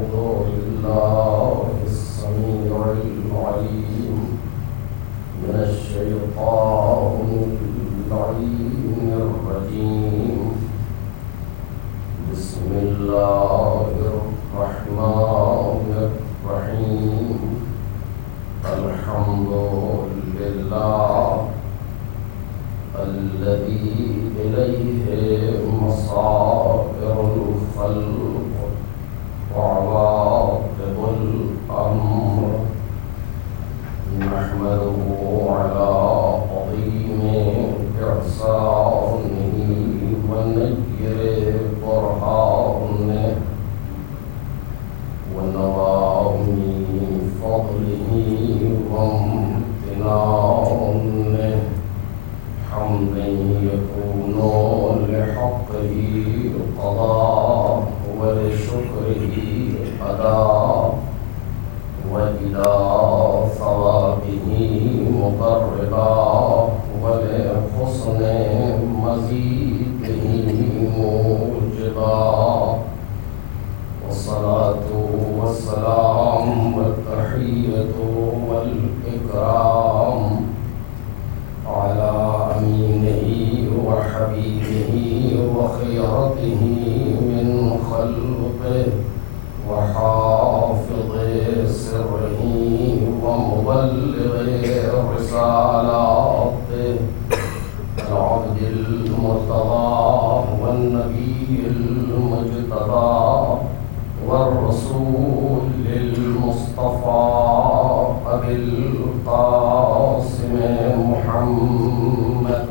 أعوذ بالله السميع العليم من الشيطان اللعين الرجيم. بسم الله الرحمن الرحيم. الحمد لله الذي إليه مصائر الخلق وعواقب الأمر. نحمده على عظيم إحسانه ونير برهانه ونوام فضله وامتنانه. حمدا يكون لحقه قضاء ولشكره أداء وإلى ثوابه مقربا ولحسن مزيده موجبا. والصلاة والسلام والتحية والإكرام على أمينه وحبيبه وخيرته من خلقه وحافظ سره ومبلغ رسالاته العبد المرتضى والنبي المجتبى والرسول المصطفى أبي القاسم محمد.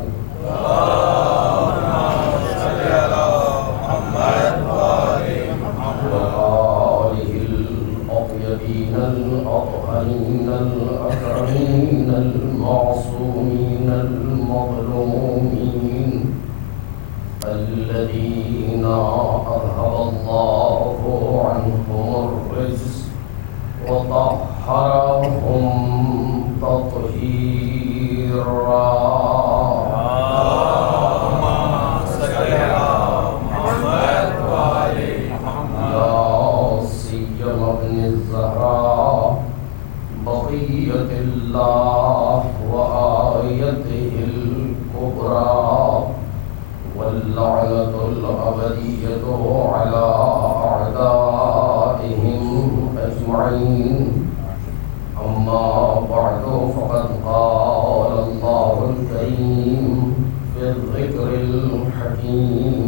وآله الأطيبين الأطهرين الأكرمين المعصومين المظلومين الذين أذهب الله عنهم الرجس وطهرهم تطهيرا. بقية الله وآيته الكبرى واللعنة الأبدية على أعدائهم أجمعين. أما بعد فقد قال الله الكريم في الذكر الحكيم: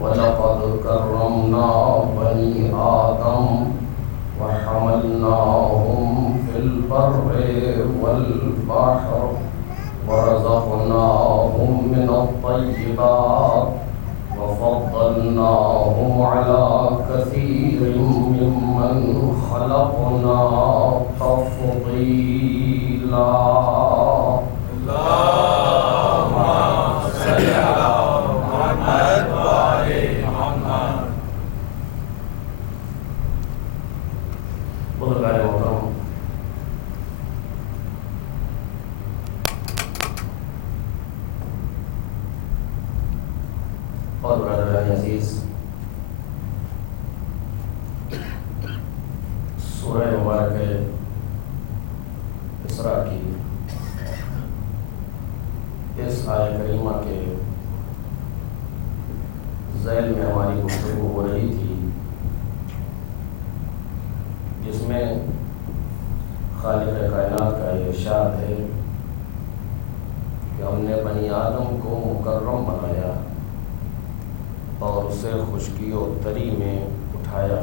ولقد كرمنا بني آدم وحملناهم في البر والبحر ورزقناهم من الطيبات وفضلناهم على كثير ممن خلقنا تفضيلا. اللهم صل على محمد وآل محمد. بزرگان محترم، اور برادران عزیز، سورہ مبارک اسراء کی اس آیہ کریمہ کے ذیل میں ہماری گفتگو ہو رہی تھی، جس میں خالق کائنات کا یہ ارشاد ہے کہ ہم نے بنی آدم کو مکرم بنایا اور اسے خشکی و تری میں اٹھایا،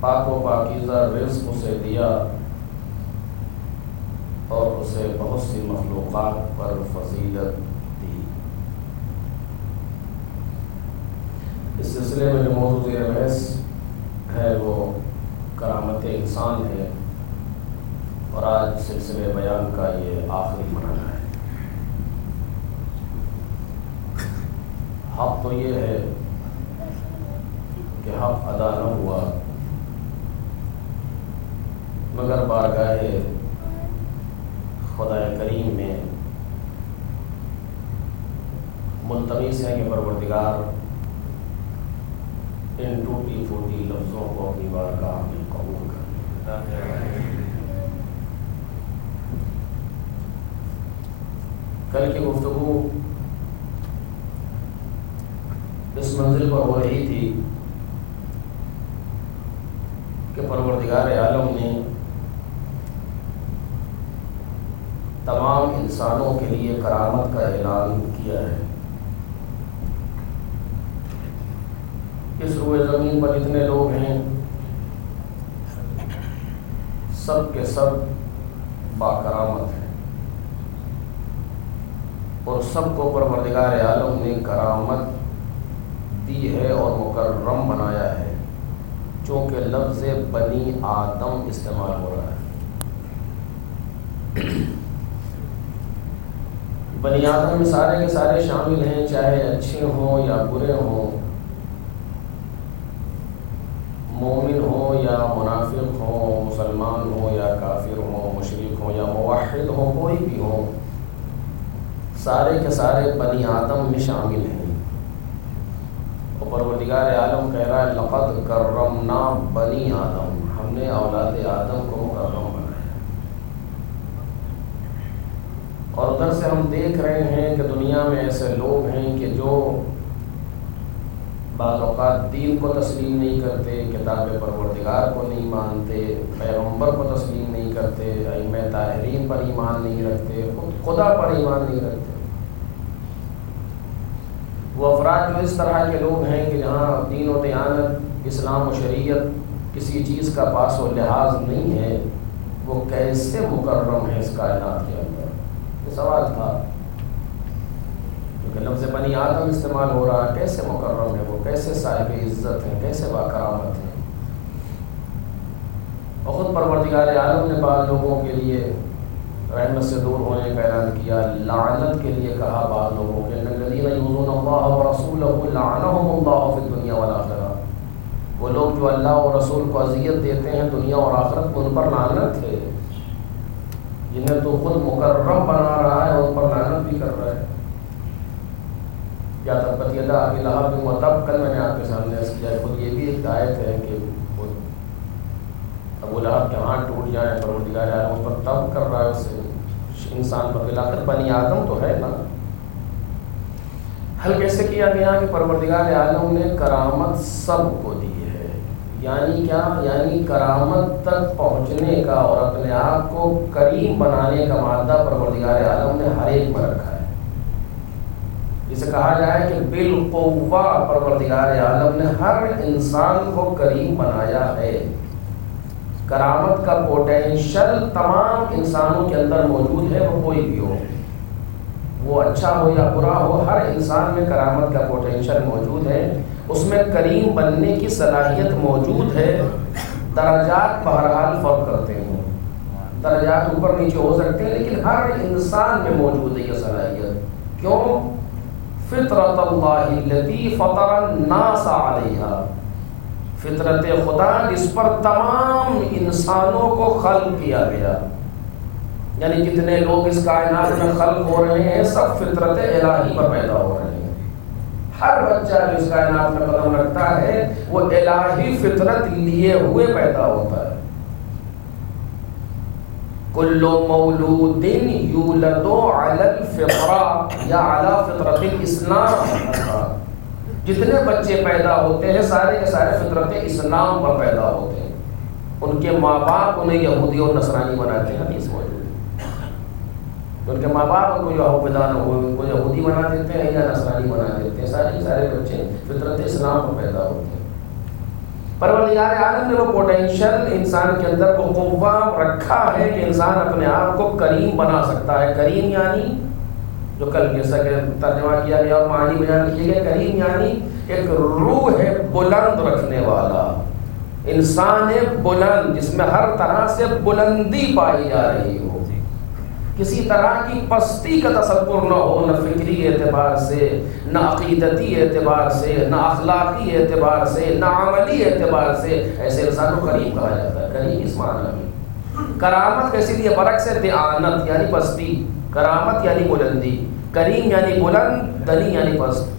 پاک و پاکیزہ رزق اسے دیا اور اسے بہت سی مخلوقات پر فضیلت دی۔ اس سلسلے میں جو موضوع بحث ہے وہ کرامت انسان ہے، اور آج سلسلے بیان کا یہ آخری مرحلہ ہے۔ حق تو یہ ہے کہ حق ادا نہ ہوا، مگر بارگاہ خدا کریم میں ملتمس ہے کہ پروردگار ان ٹوٹی پھوٹی لفظوں کو اپنی بارگاہ میں قبول کر۔ کل کی گفتگو اس منزل پر ہو رہی تھی کہ پروردگار عالم نے تمام انسانوں کے لیے کرامت کا اعلان کیا ہے۔ اس روئے زمین پر جتنے لوگ ہیں سب کے سب باکرامت ہیں، اور سب کو پروردگار عالم نے کرامت دی ہے اور مکرم بنایا ہے، چونکہ لفظ بنی آدم استعمال ہو رہا ہے۔ بنی آدم میں سارے کے سارے شامل ہیں، چاہے اچھے ہوں یا برے ہوں، مومن ہوں یا منافق ہوں، مسلمان ہوں یا کافر ہوں، مشرک ہوں یا موحد ہوں، کوئی بھی ہوں، سارے کے سارے بنی آدم میں شامل ہیں۔ اور پروردگار عالم کہہ رہا ہے لقد کرمنا بنی آدم، ہم نے اولاد آدم کو مکرم بنایا۔ اور ادھر سے ہم دیکھ رہے ہیں کہ دنیا میں ایسے لوگ ہیں کہ جو بعض اوقات دین کو تسلیم نہیں کرتے، کتاب پروردگار کو نہیں مانتے، پیغمبر کو تسلیم نہیں کرتے، ائمہ طاہرین پر ایمان نہیں رکھتے، خدا پر ایمان نہیں رکھتے۔ وہ افراد جو اس طرح کے لوگ ہیں کہ جہاں دین و دیانت، اسلام و شریعت کسی چیز کا پاس و لحاظ نہیں ہے، وہ کیسے مکرم ہے اس کائنات کے اندر؟ یہ سوال تھا، کیونکہ لفظ بنی آدم استعمال ہو رہا ہے، کیسے مکرم ہے وہ، کیسے صاحب عزت ہیں، کیسے باکرامت ہیں؟ اور خود پروردگار عالم نے بعض لوگوں کے لیے رحمت سے دور ہونے کا اعلان کیا، لعنت کے لیے کہا بعض لوگوں کے، ان الذین یؤذون اللہ ورسولہ لعنہم اللہ فی الدنیا والآخرہ، وہ لوگ جو اللہ اور رسول کو اذیت دیتے ہیں دنیا اور آخرت کو، ان پر لعنت ہے، جنہیں تو خود مکرم بنا رہا ہے ان پر لعنت بھی کر رہا ہے۔ یا تبت یدا ابی لہب وتب، کل میں نے آپ کے سامنے عرض کیا، خود یہ بھی ایک آیت ہے کہ ابو لہب کے ہاتھ ٹوٹ جائیں، پروردگار عالم اس پر تب کر رہا ہے، اس سے انسان پر بلاکر بنی آدم تو ہے نا۔ حل کیسے کیا گیا کہ پروردگار عالم نے کرامت سب کو دی ہے، یعنی کیا؟ یعنی کرامت تک پہنچنے کا اور اپنے آپ کو کریم بنانے کا مادہ پروردگار عالم نے ہر ایک میں رکھا ہے۔ جسے کہا جائے کہ بالقوہ پروردگار عالم نے ہر انسان کو کریم بنایا ہے۔ کرامت کا پوٹینشل تمام انسانوں کے اندر موجود ہے، وہ کوئی بھی ہو، وہ اچھا ہو یا برا ہو، ہر انسان میں کرامت کا پوٹینشل موجود ہے، اس میں کریم بننے کی صلاحیت موجود ہے۔ درجات بہرحال فرق کرتے ہیں، درجات اوپر نیچے ہو سکتے ہیں، لیکن ہر انسان میں موجود ہے یہ صلاحیت۔ کیوں؟ فطرت اللہ التی فطر الناس علیہا، فطرت خدا جس پر تمام انسانوں کو خلق کیا گیا، یعنی جتنے لوگ اس کائنات میں خلق ہو رہے ہیں سب فطرت الہی پر پیدا ہو رہے ہیں۔ ہر بچہ جو اس کائنات میں قدم رکھتا ہے وہ الہی فطرت لیے ہوئے پیدا ہوتا ہے۔ کل مولود یولد علی الفطرہ یا علی فطرت الاسلام، جتنے بچے پیدا ہوتے ہیں سارے کے سارے فطرت اسلام پر پیدا ہوتے ہیں، ان کے ماں باپ انہیں یہودی اور نصرانی بناتے ہیں، حدیث موجود ہے، ان کے ماں باپ ان کو یہودی بنا دیتے ہیں یا نصرانی بنا دیتے ہیں، سارے کے سارے بچے فطرت اسلام پر پیدا ہوتے ہیں۔ پروردگار عالم نے وہ پوٹینشل انسان کے اندر وہ قوہ رکھا ہے کہ انسان اپنے آپ کو کریم بنا سکتا ہے۔ کریم یعنی جو کل جیسا کہ ترجمہ کیا گیا اور معنی بیان کیے گئے، کریم یعنی ایک روح ہے بلند رکھنے والا، انسان ہے بلند جس میں ہر طرح سے بلندی پائی جا رہی ہو، کسی طرح کی پستی کا تصور نہ ہو، نہ فکری اعتبار سے، نہ عقیدتی اعتبار سے، نہ اخلاقی اعتبار سے، نہ عملی اعتبار سے، ایسے انسان کو کریم کہا جاتا ہے۔ کریم اس معنی میں، کرامت کیسی لیے برعکس ہے، دیانت یعنی پستی، کرامت یعنی بلندی، کریم یعنی بلند، دنی یعنی پست۔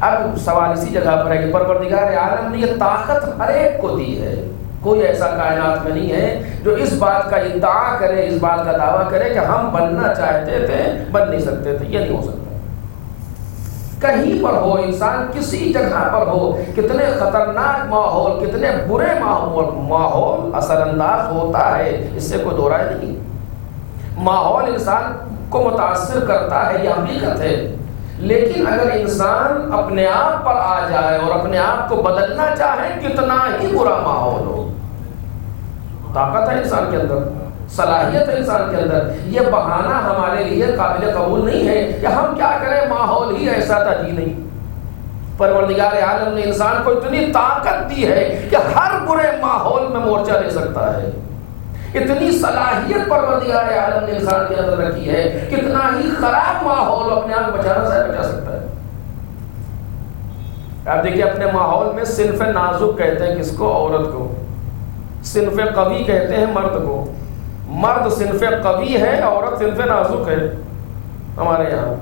اب سوال اسی جگہ پر ہے کہ پروردگار عالم نے یہ طاقت ہر ایک کو دی ہے. کوئی ایسا کائنات میں نہیں ہے جو اس بات کا ادعا کرے, اس بات کا دعویٰ کرے کہ ہم بننا چاہتے تھے بن نہیں سکتے تھے. یہ نہیں ہو سکتا. کہیں پر ہو انسان, کسی جگہ پر ہو, کتنے خطرناک ماحول, کتنے برے ماحول اثر انداز ہوتا ہے, اس سے کوئی دو رائے نہیں. ماحول انسان کو متاثر کرتا ہے, یہ حقیقت ہے. لیکن اگر انسان اپنے آپ پر آ جائے اور اپنے آپ کو بدلنا چاہے, کتنا ہی برا ماحول ہو, طاقت ہے انسان کے اندر, صلاحیت ہے انسان کے اندر. یہ بہانہ ہمارے لیے قابل قبول نہیں ہے کہ ہم کیا کریں, ماحول ہی ایسا تھا. جی نہیں, پروردگار عالم نے انسان کو اتنی طاقت دی ہے کہ ہر برے ماحول میں مورچہ لے سکتا ہے. اتنی صلاحیت پروردگار عالم نے انسان کے اندر رکھی ہے, کتنا ہی خراب ماحول اپنے آپ بچا سکتا ہے. آپ دیکھیے اپنے ماحول میں صنف نازک کہتے ہیں کس کو, عورت کو. صنف قوی کہتے ہیں مرد کو. مرد صنف قوی ہے, عورت صنف نازک ہے ہمارے یہاں.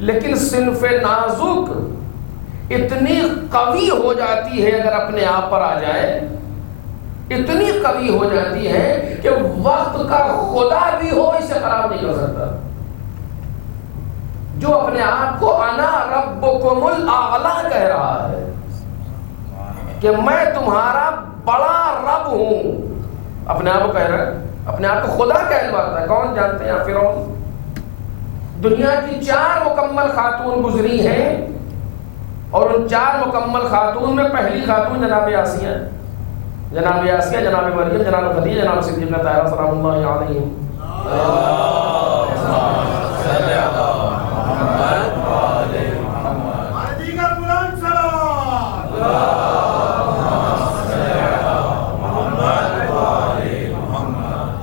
لیکن صنف نازک اتنی قوی ہو جاتی ہے اگر اپنے آپ پر آ جائے, اتنی قوی ہو جاتی ہے کہ وقت کا خدا بھی ہو اسے خراب نہیں کر سکتا. جو اپنے آپ کو انا ربکم الاعلی کہہ رہا ہے کہ میں تمہارا بڑا رب ہوں, اپنے آپ کو کہہ رہا ہے, اپنے آپ کو خدا کہلواتا ہے. کون جانتے ہیں فرعون؟ دنیا کی 4 مکمل خاتون گزری ہیں, اور ان 4 مکمل خاتون میں پہلی خاتون جناب آسیہ, جناب آسیہ, جناب مریم, جناب خدیجہ, جناب صدیقہ طاہرہ سلام اللہ علیہم.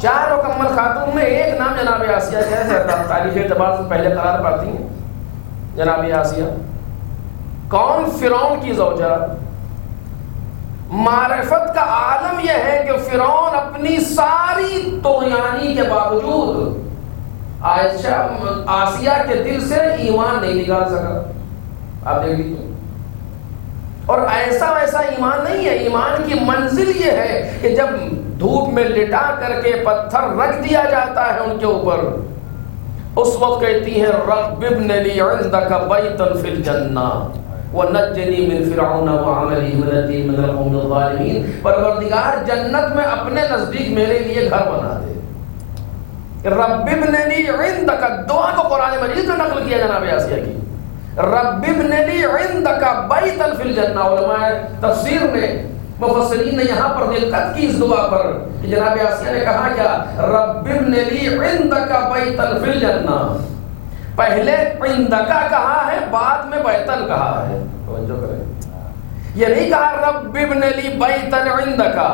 چار مکمل خاتون میں ایک نام جناب آسیہ کا ہے, تاریخ اعتبار سے پہلے قرار پاتی ہیں جناب آسیہ. کون؟ فرعون کی زوجہ. معرفت کا عالم یہ ہے کہ فرعون اپنی ساری طغیانی کے باوجود آسیہ کے دل سے ایمان نہیں نکال سکا. آپ دیکھ لیجیے. اور ایسا ویسا ایمان نہیں ہے. ایمان کی منزل یہ ہے کہ جب دھوپ میں لٹا کر کے پتھر رکھ دیا جاتا ہے ان کے اوپر, اس وقت کہتی ہیں رب ابن لی عندک بیتا فی الجنہ وَنَجِّنِي مِن فِرْعَوْنَ وَعَمَلِهِ وَنَجِّنِي مِنَ الْقَوْمِ الظَّالِمِينَ. پروردگار جنت میں اپنے نزدیک میرے لیے گھر بنا دے. رب ابن لی عندک, دعا کو قرآن مجید میں نقل کیا جناب آسیہ کی. رب ابن لی عندک بیتا فی الجنہ. علماء تفسیر میں مفسرین نے یہاں پر دقت کی اس دعا پر کہ جناب آسیہ نے کہا کیا, رب ابن لی عندک بیتا فی الجنہ. پہلے عندکا کہا ہے, بعد میں بیتن کہا ہے. توجہ کریں, یہ نہیں کہا رب ابن لی بیتن عندکا,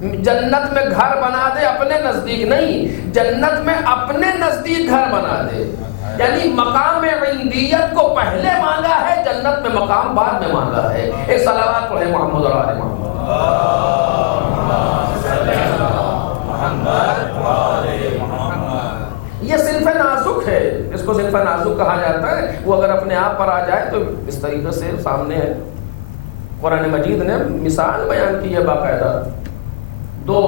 جنت میں گھر بنا دے اپنے نزدیک, نہیں, جنت میں اپنے نزدیک گھر بنا دے. یعنی مقام عندیت کو پہلے مانگا ہے, جنت میں مقام بعد میں مانگا ہے. ایک صلوات پڑھیں محمد اور آل محمد. یہ صنف نازک ہے, اس کو صنف نازک کہا جاتا ہے. وہ اگر اپنے آپ پر آ جائے تو اس طریقے سے سامنے ہے. قرآن مجید نے مثال بیان کی ہے باقاعدہ. 2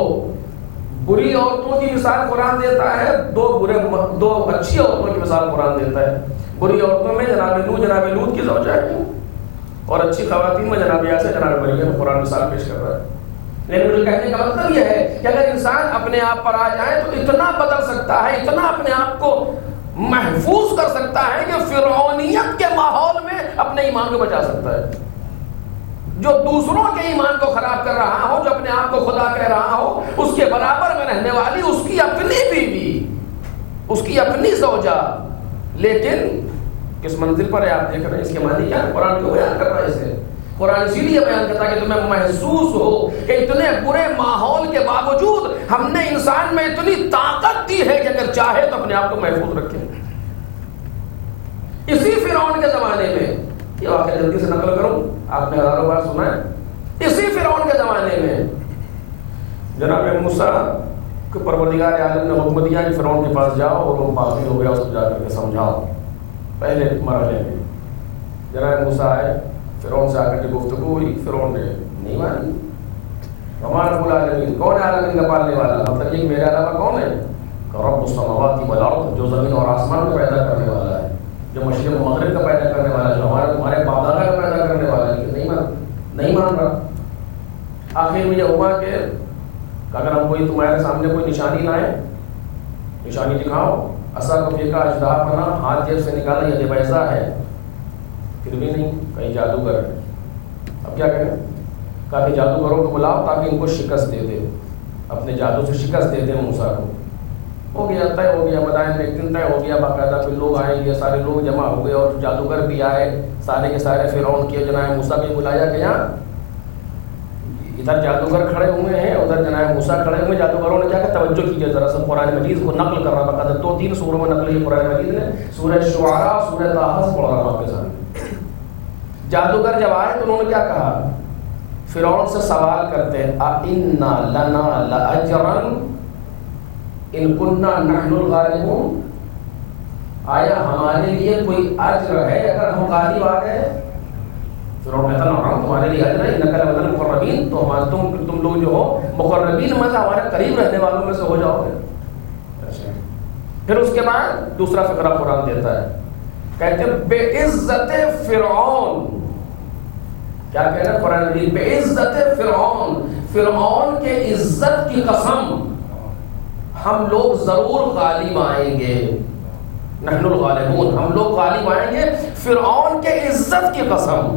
بری عورتوں کی مثال قرآن دیتا ہے, 2 اچھی عورتوں کی مثال قرآن دیتا ہے. بری عورتوں میں جناب نوح, جناب لوط کی زوجہ ہے, اور اچھی خواتین میں جناب آسیہ, جناب مریم. قرآن مثال پیش کر رہا ہے. لیکن مجھے کہنے کا مطلب یہ ہے کہ اگر انسان اپنے آپ پر آ جائے تو اتنا بدل سکتا ہے, اتنا اپنے آپ کو محفوظ کر سکتا ہے کہ فرعونیت کے ماحول میں اپنے ایمان کو بچا سکتا ہے. جو دوسروں کے ایمان کو خراب کر رہا ہو, جو اپنے آپ کو خدا کہہ رہا ہو, اس کے برابر میں رہنے والی اس کی اپنی بیوی, اس کی اپنی زوجہ. لیکن کس منزل پر ہے آپ دیکھ رہے ہیں. اس کے معنی کیا ہے؟ قرآن کیوں بیان کر رہا ہے اسے؟ قرآن اسی لیے بیان کرتا ہے کہ تمہیں محسوس ہو کہ اتنے برے ماحول کے باوجود ہم نے انسان میں اتنی طاقت دی ہے کہ اگر چاہے تو اپنے آپ کو محفوظ رکھے. اسی فرعون کے زمانے میں, یہ واقعہ جلدی سے نقل کروں, آپ نے ہزاروں بار سنا ہے. اسی فرعون کے زمانے میں جناب موسیٰ کہ پروردگار عالم نے حکم دیا کہ فرعون کے پاس جاؤ اور وہ باغی ہو گیا, اس کو جا کر کے سمجھاؤ. پہلے مرحلے میں جناب موسیٰ آئے، فرعون سے آ کر کے گفتگو ہوئی، فرعون نے نہیں مانی. ہمارا رب العالمین کون ہے؟ عالمین کا پالنے والا. مطلب یہ میرے علاوہ کون ہے؟ رب السماوات والارض، جو زمین اور آسمان کو پیدا کرنے والا ہے، جو مشرق و مغرب کا پیدا کرنے والا ہے، جو ہمارے باپ دادا کا پیدا کرنے والا ہے. نہیں مان رہا. آخر میں یہ ہوا کہ اگر ہم کوئی تمہارے سامنے کوئی نشانی لائیں، نشانی دکھاؤ. عصا کو پھینکا، اژدہا بنا، ہاتھ جیب سے نکالا، یہ دیویزا ہے. پھر بھی نہیں، کہیں جادوگر ہے. اب کیا کریں؟ کہا کہ جادوگروں کو بلاؤ تاکہ ان کو شکست دے دے، اپنے جادو سے شکست دے دیں موسیٰ کو. ہو گیا، طے ہو گیا. مدائن میں ایک دن طے ہو گیا باقاعدہ. پھر لوگ آئیں گے، سارے لوگ جمع ہو گئے اور جادوگر بھی آئے. سارے کے سارے فرعون کے جناب موسیٰ کو بلایا گیا. ادھر جادوگر کھڑے ہوئے ہیں، ادھر جناب موسیٰ کھڑے ہوئے. جادوگروں نے کیا کہ توجہ کیجیے ذرا سا، قرآن مجید کو نقل کر رہا باقاعدہ. 2-3 سوروں میں نقل کی قرآن مجید نے. سورہ شعراء، سورہ طٰہٰ سے پڑھ رہا ہوں آپ کے سامنے. جادوگر جب آئے تو انہوں نے کیا کہا؟ فرعون سے سوال کرتے ہیں، اِنَّا لَنَا لَأَجْرًا ان کننا نحن الغالبون، آیا ہمارے لیے کوئی اجر ہے اگر ہم غالب آ گئے؟ فرعون کہتا نعم، تمہارے لیے اجر ہے، انک لمن المقربین، تم لوگ جو ہو مقربین میں سے، ہمارے قریب رہنے والوں میں سے ہو جاؤ گے. پھر اس کے بعد دوسرا فقرہ قرآن دیتا ہے، کہتے ہیں بے عزت فرعون. کیا کہنا ہے قرآن مجید؟ بے عزت فرعون، فرعون کے عزت کی قسم ہم لوگ ضرور غالب آئیں گے. نحن الغالبون، ہم لوگ غالب آئیں گے فرعون کے عزت کی قسم.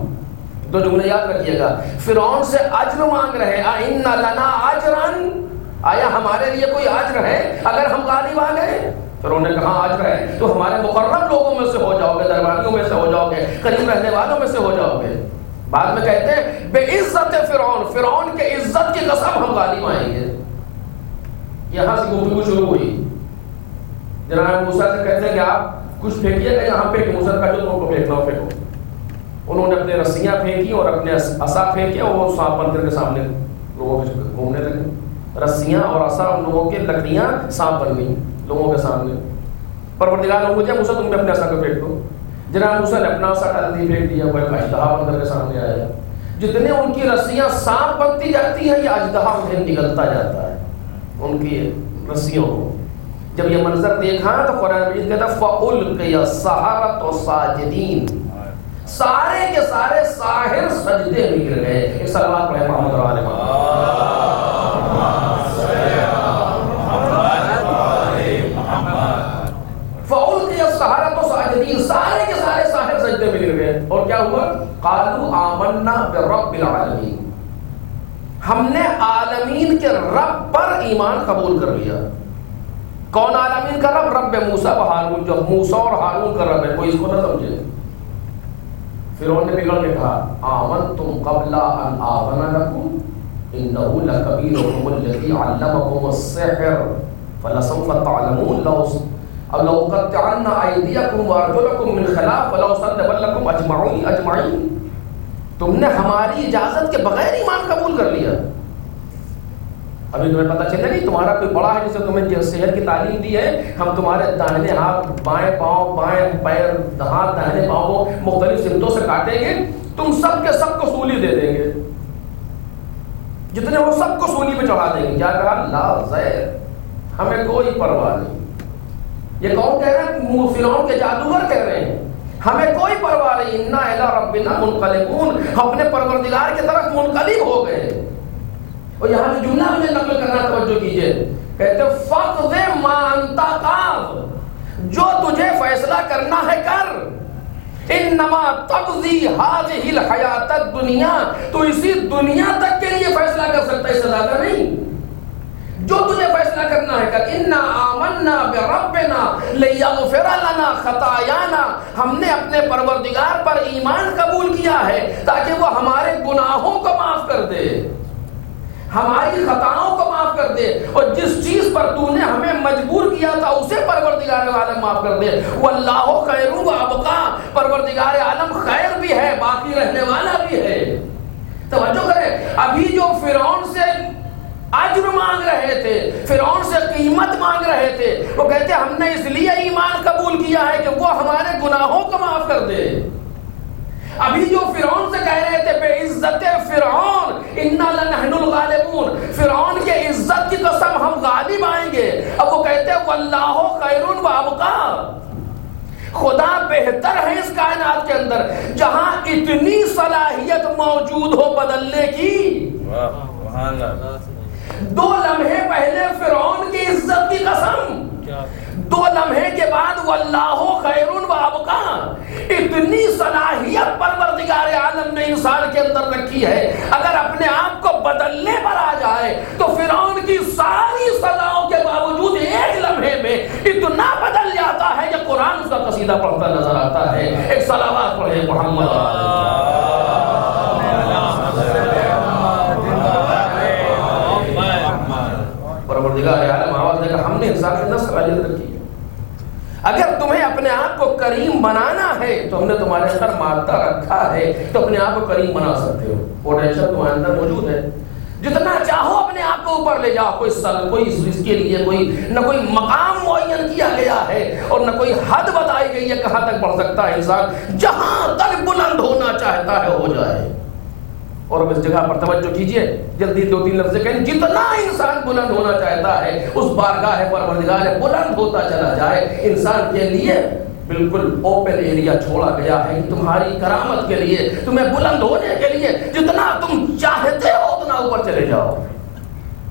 دو جملے یاد رکھیے گا. فرعون سے اجر مانگ رہے ہیں، اِنَّ لَنَا أَجْرًا، آیا ہمارے لیے کوئی اجر ہے اگر ہم غالب آ گئے؟ فرعون نے کہا اجر ہے، تو ہمارے مقرب لوگوں میں سے ہو جاؤ گے، درباریوں میں سے ہو جاؤ گے، قریب رہنے والوں میں سے ہو جاؤ گے. بعد میں کہتے ہیں بے عزت فرعون، فرعون کے عزت کی قسم ہم غالب آئیں گے. یہاں سے گفتگو شروع ہوئی. جناب موسیٰ سے کہتے ہیں کہ آپ کچھ پھینکیے گا یہاں پہ، کہ موسیٰ کا جو تم کو پھینکنا ہو پھینکو. انہوں نے اپنے رسیاں پھینکی اور اپنے عصا پھینکے، اور وہ سانپ بن کر کے سامنے لوگوں کے گھومنے لگے. رسیاں اور عصا ان لوگوں کے لکڑیاں سانپ بن گئی لوگوں کے سامنے. پروردگار نے پوچھا موسیٰ تم نے اپنے عصا کو پھینک دو. جناب موسیٰ نے اپنا عصا ڈال دی، پھینک دیا. وہ ایک اژدہا بن کر کے سامنے آیا. جتنے ان کی رسیاں سانپ بنتی جاتی ہیں، یہ اژدہا انہیں نگلتا جاتا ہے ان کی رسیوں کو. جب یہ منظر دیکھا تو قرآن مجید کہتا ہے فَأُلْقِيَ السَّحَرَةُ سَاجِدِينَ، سارے کے سارے ساحر سجدے میں گر گئے. ایک صلوات پڑھیں محمد اور آل محمد. فَأُلْقِيَ السَّحَرَةُ سَاجِدِينَ، سارے کے سارے ساحر سجدے میں گر گئے. اور کیا ہوا؟ قَالُوا آمَنَّا بِرَبِّ الْعَالَمِينَ، ہم نے عالمین کے رب پر ایمان قبول کر لیا. کون عالمین کا رب؟ رب موسیٰ و ہارون، جو موسیٰ اور ہارون کا رب ہے. کوئی اس کو نہ سمجھے. فرعون نے بگڑ کے کہا آمنتم قبل ان آذن لکم انہ لکبیرکم الذی علمکم السحر فلسوف تعلمون لأقطعن ایدیکم وارجلکم من خلاف ولأصلبنکم اجمعین. تم نے ہماری اجازت کے بغیر ایمان قبول کر لیا. ابھی تمہیں پتہ چلے نہیں تمہارا کوئی بڑا ہے جسے تمہیں صحت کی تعلیم دی ہے، ہم تمہارے داہنے ہاتھ، بائیں پاؤں، بائیں پیر، ہاتھ، داہنے پاؤں کو مختلف سمتوں سے کاٹیں گے، تم سب کے سب کو سولی دے دیں گے. جتنے وہ سب کو سولی پہ چڑھا دیں گے. کیا کہا؟ لا زیر، ہمیں کوئی پرواہ نہیں. یہ کون کہہ رہے ہیں؟ فرعون کے جادوگر کہہ رہے ہیں ہمیں کوئی پرواہ نہیں. انا الی ربنا منقلبون، ہم اپنے پروردگار کی طرف منقلب ہو گئے. اور یہاں جو جملہ مجھے نقل کرنا توجہ کیجئے، کہتے فقض ما انت قاض، جو تجھے فیصلہ کرنا ہے کر. انما تقضی هذه الحیات الدنیا، تو اسی دنیا تک کے لیے فیصلہ کر سکتا ہے، اس سے زیادہ نہیں. جو تجھے فیصلہ کرنا ہے کر. انا آمنا بربنا لیغفر لنا خطایانا، ہم نے اپنے پروردگار پر ایمان قبول کیا ہے تاکہ وہ ہمارے گناہوں کو معاف کر دے، ہماری خطاؤں کو معاف کر دے، اور جس چیز پر تو نے ہمیں مجبور کیا تھا اسے پروردگار عالم معاف کر دے. واللہ خیر و ابقا، پروردگار عالم خیر بھی ہے، باقی رہنے والا بھی ہے. توجہ کریں، ابھی جو فرعون سے اجر مانگ رہے تھے، فرعون سے قیمت مانگ رہے تھے، وہ کہتے ہم نے اس لیے ایمان قبول کیا ہے کہ وہ ہمارے گناہوں کو معاف کر دے. ابھی جو فرعون سے کہہ رہے تھے بے عزت فرعون انا لنحن الغالبون، فرعون کے عزت کی قسم ہم غالب آئیں گے، اب وہ کہتے ہیں واللہ خیر و ابقی، خدا بہتر ہے اس کائنات کے اندر جہاں اتنی صلاحیت موجود ہو بدلنے کی۔ 2 لمحے پہلے فرعون کی عزت کی قسم، 2 لمحے کے بعد واللہ خیر و ابقی، اتنی صلاحیت پروردگار عالم نے انسان کے اندر رکھی ہے، اگر اپنے آپ کو بدلنے پر آ جائے تو فرعون کی ساری سزاؤں کے باوجود ایک لمحے میں اتنا بدل جاتا ہے کہ قرآن اس کا قصیدہ پڑھتا نظر آتا ہے۔ ایک صلوات پڑھے محمد۔ پروردگار عالم آواز دے گا ہم نے انسان کے اندر صلاحیت رکھی ہے، اگر تمہیں اپنے آپ کو کریم بنانا ہے تو ہم نے تمہارے اندر مادہ رکھا ہے تو اپنے آپ کو کریم بنا سکتے ہو، پوٹینشیل تمہارے اندر موجود ہے، جتنا چاہو اپنے آپ کو اوپر لے جاؤ، کوئی اس کے لیے نہ کوئی مقام معین کیا گیا ہے اور نہ کوئی حد بتائی گئی ہے کہاں تک بڑھ سکتا ہے انسان، جہاں تک بلند ہونا چاہتا ہے ہو جائے۔ اور اب اس جگہ پر توجہ کیجئے، جلدی 2-3 لفظ کہیں، جتنا انسان بلند ہونا چاہتا ہے اس بارگاہ پروردگار بلند ہوتا چلا جائے۔ انسان کے لیے بالکل اوپن ایریا چھوڑا گیا ہے کہ تمہاری کرامت کے لیے، تمہیں بلند ہونے کے لیے جتنا تم چاہتے ہو اتنا اوپر چلے جاؤ،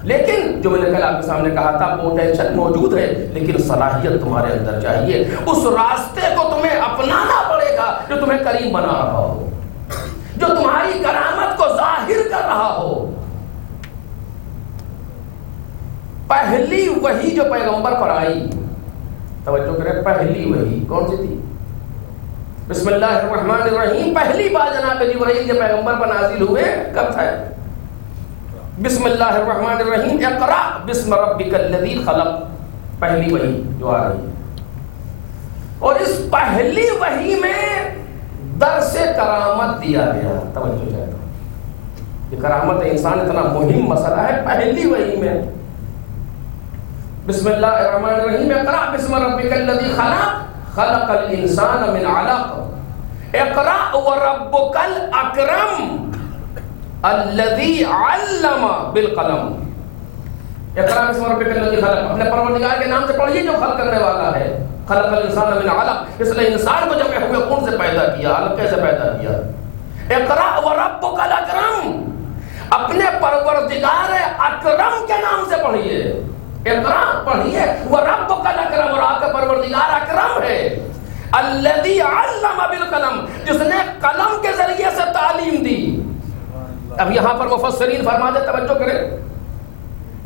لیکن جو میں نے کل آپ کے سامنے کہا تھا پوٹینشل موجود ہے لیکن صلاحیت تمہارے اندر چاہیے، اس راستے کو تمہیں اپنانا پڑے گا جو تمہیں کریم بنا رہا ہو، جو تمہاری کرامت کو ظاہر کر رہا ہو۔ پہلی وحی جو پیغمبر پر آئی، توجہ کریں، پہلی وحی کون سی تھی؟ بسم اللہ الرحمن الرحیم، پہلی بار جناب جبرائیل کے پیغمبر پر نازل ہوئے کب تھا؟ بسم اللہ الرحمن الرحیم، اقرأ بسم ربک الذی خلق، پہلی وحی جو آ رہی ہے، اور اس پہلی وحی میں درس کرامت دیا گیا۔ توجہ چاہتا ہوں، یہ کرامت انسان اتنا مہم مسئلہ ہے، پہلی وحی میں بسم اللہ الرحمن الرحیم، اقرأ بسم ربک الذی خلق، خلق الانسان من علق، اقرأ وربک الاکرم الذی علم بالقلم، اقرأ بسم ربک الذی خلق، اپنے پروردگار کے نام سے پڑھیے جو خلق کرنے والا ہے۔ خلق الانسان من علق، اس نے انسان کو جب ہوئے خون سے پیدا کیا، علق کیسے پیدا کیا؟ اقرأ وربک الاکرم، اپنے پروردگار اکرم کے نام سے پڑھیے، اقرأ پڑھیے، وربک الاکرم، اور آپ کا پروردگار اکرم ہے، الذی علم بالقلم، جس نے قلم کے ذریعے سے تعلیم دی۔ اب یہاں پر مفسرین فرما دے، توجہ کریں،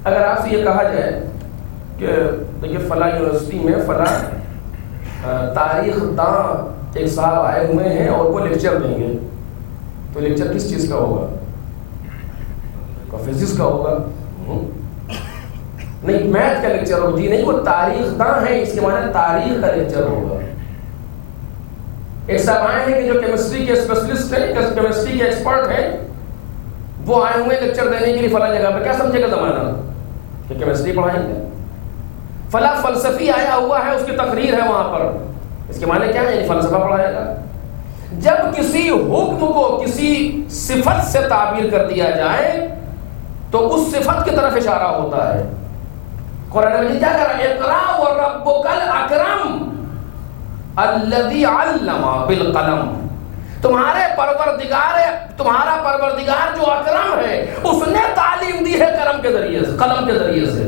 اگر آپ سے یہ کہا جائے کہ دیکھیے فلاں یونیورسٹی میں فلاں تاریخ داں ایک صاحب آئے ہوئے ہیں اور وہ لیکچر دیں گے، تو لیکچر کس چیز کا ہوگا؟ فزکس کا ہوگا؟ نہیں، میتھ کا لیکچر ہوگا، جی نہیں، وہ تاریخ داں ہے، اس کے معنی تاریخ کا لیکچر ہوگا۔ ایک صاحب آئے ہیں کہ جو کیمسٹری کے اسپیشلسٹ ہیں، کیمسٹری کے ایکسپرٹ ہیں، وہ آئے ہوئے لیکچر دینے کے لیے فلاں جگہ پہ، کیا سمجھے گا زمانہ کہ کیمسٹری پڑھائیں گے؟ فلاں فلسفی آیا ہوا ہے، اس کی تقریر ہے وہاں پر، اس کے معنی کیا ہے؟ یعنی فلسفہ پڑھائے گا۔ جب کسی حکم کو کسی صفت سے تعبیر کر دیا جائے تو اس صفت کی طرف اشارہ ہوتا ہے۔ قرآن مجید کیا کر رہا ہے؟ اقرأ وربک الاکرم الذی علم بالقلم، تمہارا پروردگار جو اکرم ہے اس نے تعلیم دی ہے قلم کے ذریعے سے، قلم کے ذریعے سے۔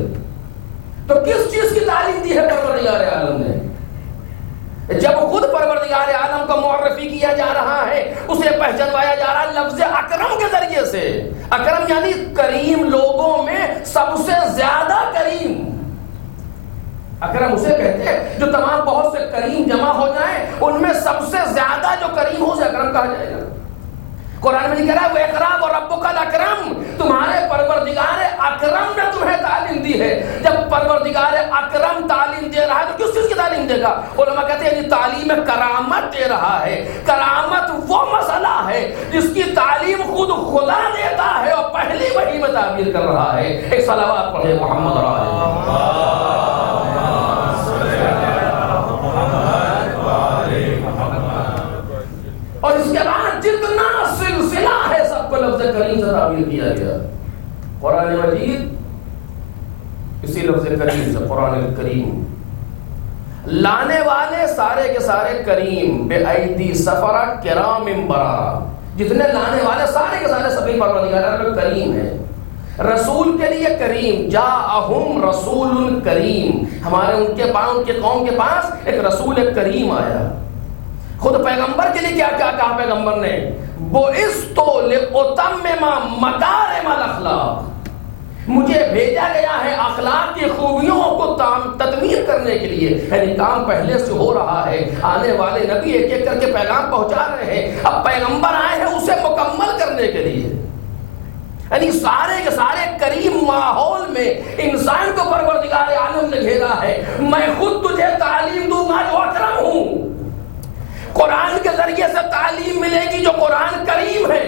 تو کس چیز کی تعلیم دی ہے پروردگار عالم نے؟ جب خود پروردگار عالم کا معرفی کیا جا رہا ہے، اسے پہچانوایا جا رہا ہے لفظ اکرم کے ذریعے سے۔ اکرم یعنی کریم، لوگوں میں سب سے زیادہ کریم۔ اکرم اسے کہتے ہیں جو تمام بہت سے کریم جمع ہو جائیں، ان میں سب سے زیادہ جو کریم ہو اسے اکرم کہا جائے گا۔ قرآن میں کہہ رہا ہے وَاقْرَأْ وَرَبُّكَ الْأَكْرَمُ، تمہارے پروردگار اکرم نے تمہیں تعلیم دی ہے۔ جب پروردگار اکرم تعلیم دے رہا ہے تو کس چیز کی تعلیم دے گا؟ علماء کہتے ہیں یہ تعلیم کرامت دے رہا ہے۔ کرامت وہ مسئلہ ہے جس کی تعلیم خود خدا دیتا ہے اور پہلی وحی میں تعبیر کر رہا ہے۔ ایک صلوات پڑھے محمد اور اس کے بعد قرآن مجید اسی لفظ کریم سے قرآن الکریم، لانے والے سارے کے سارے کریم، بے ایدی سفرہ کرام برارہ، جتنے لانے والے سارے کے سارے سبھی پروردگار کریم ہیں. رسول کے لیے کریم، جاءہم رسول کریم، ہمارے ان کے پاس، ان کے قوم کے پاس ایک رسول کریم آیا. خود پیغمبر کے لیے کیا کیا کہا پیغمبر نے؟ بُعِثْتُ لِأُتَمِّمَ مَكَارِمَ الْأَخْلَاقِ، مجھے بھیجا گیا ہے اخلاق کی خوبیوں کو تکمیل کرنے کے لیے. یعنی کام پہلے سے ہو رہا ہے، آنے والے نبی ایک ایک کر کے پیغام پہنچا رہے ہیں، اب پیغمبر آئے ہیں اسے مکمل کرنے کے لیے. یعنی سارے کے سارے کریم ماحول میں انسان کو پروردگار عالم نے گھیرا ہے. میں خود تجھے تعلیم دوں گا جو اکرم ہوں، قرآن کے ذریعے سے تعلیم ملے گی جو قرآن کریم ہے.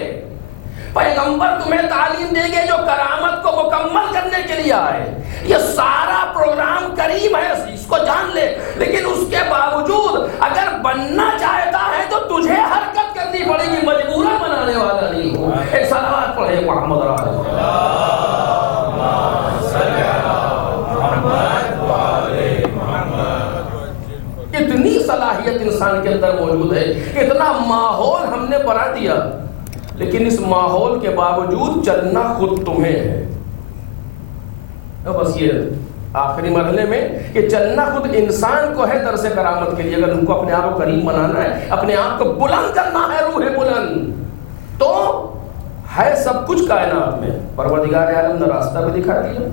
پیغمبر تمہیں تعلیم دیں گے جو کرامت کو مکمل کرنے کے لیے آئے. یہ سارا پروگرام کریم ہے، اس کو جان لے. لیکن اس کے باوجود اگر بننا چاہتا ہے تو تجھے حرکت کرنی پڑے گی، مجبوراً بنانے والا نہیں ہو. ایک صلوات پڑھے محمد اتنی صلاحیت انسان کے اندر موجود ہے، اتنا ماحول ہم نے بنا دیا، لیکن اس ماحول کے باوجود چلنا خود تمہیں ہے. بس یہ آخری مرحلے میں کہ چلنا خود انسان کو ہے درس کرامت کے لیے. اگر ان کو اپنے آپ کو کریم بنانا ہے، اپنے آپ کو بلند کرنا ہے، روح بلند، تو ہے سب کچھ کائنات میں. پروردگار عالم نے راستہ بھی دکھا دیا،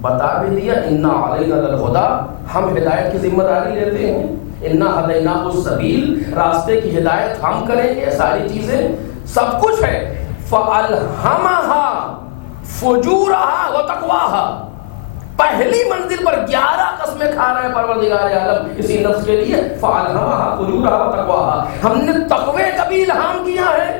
بتا بھی دیا. انا علینا للہدیٰ، ہم ہدایت کی ذمہ داری لیتے ہیں. انا ہدیناہ السبیل، راستے کی ہدایت ہم کریں گے. ساری چیزیں سب کچھ ہے. فَأَلْهَمَهَا فُجُورَهَا وَتَقْوَاهَا، پہلی منزل پر 11 قسمیں کھا رہے ہیں پروردگار عالم اسی نفس کے لیے. فَأَلْهَمَهَا فُجُورَهَا وَتَقْوَاهَا، ہم نے تقوی کا بھی الہام کیا ہے،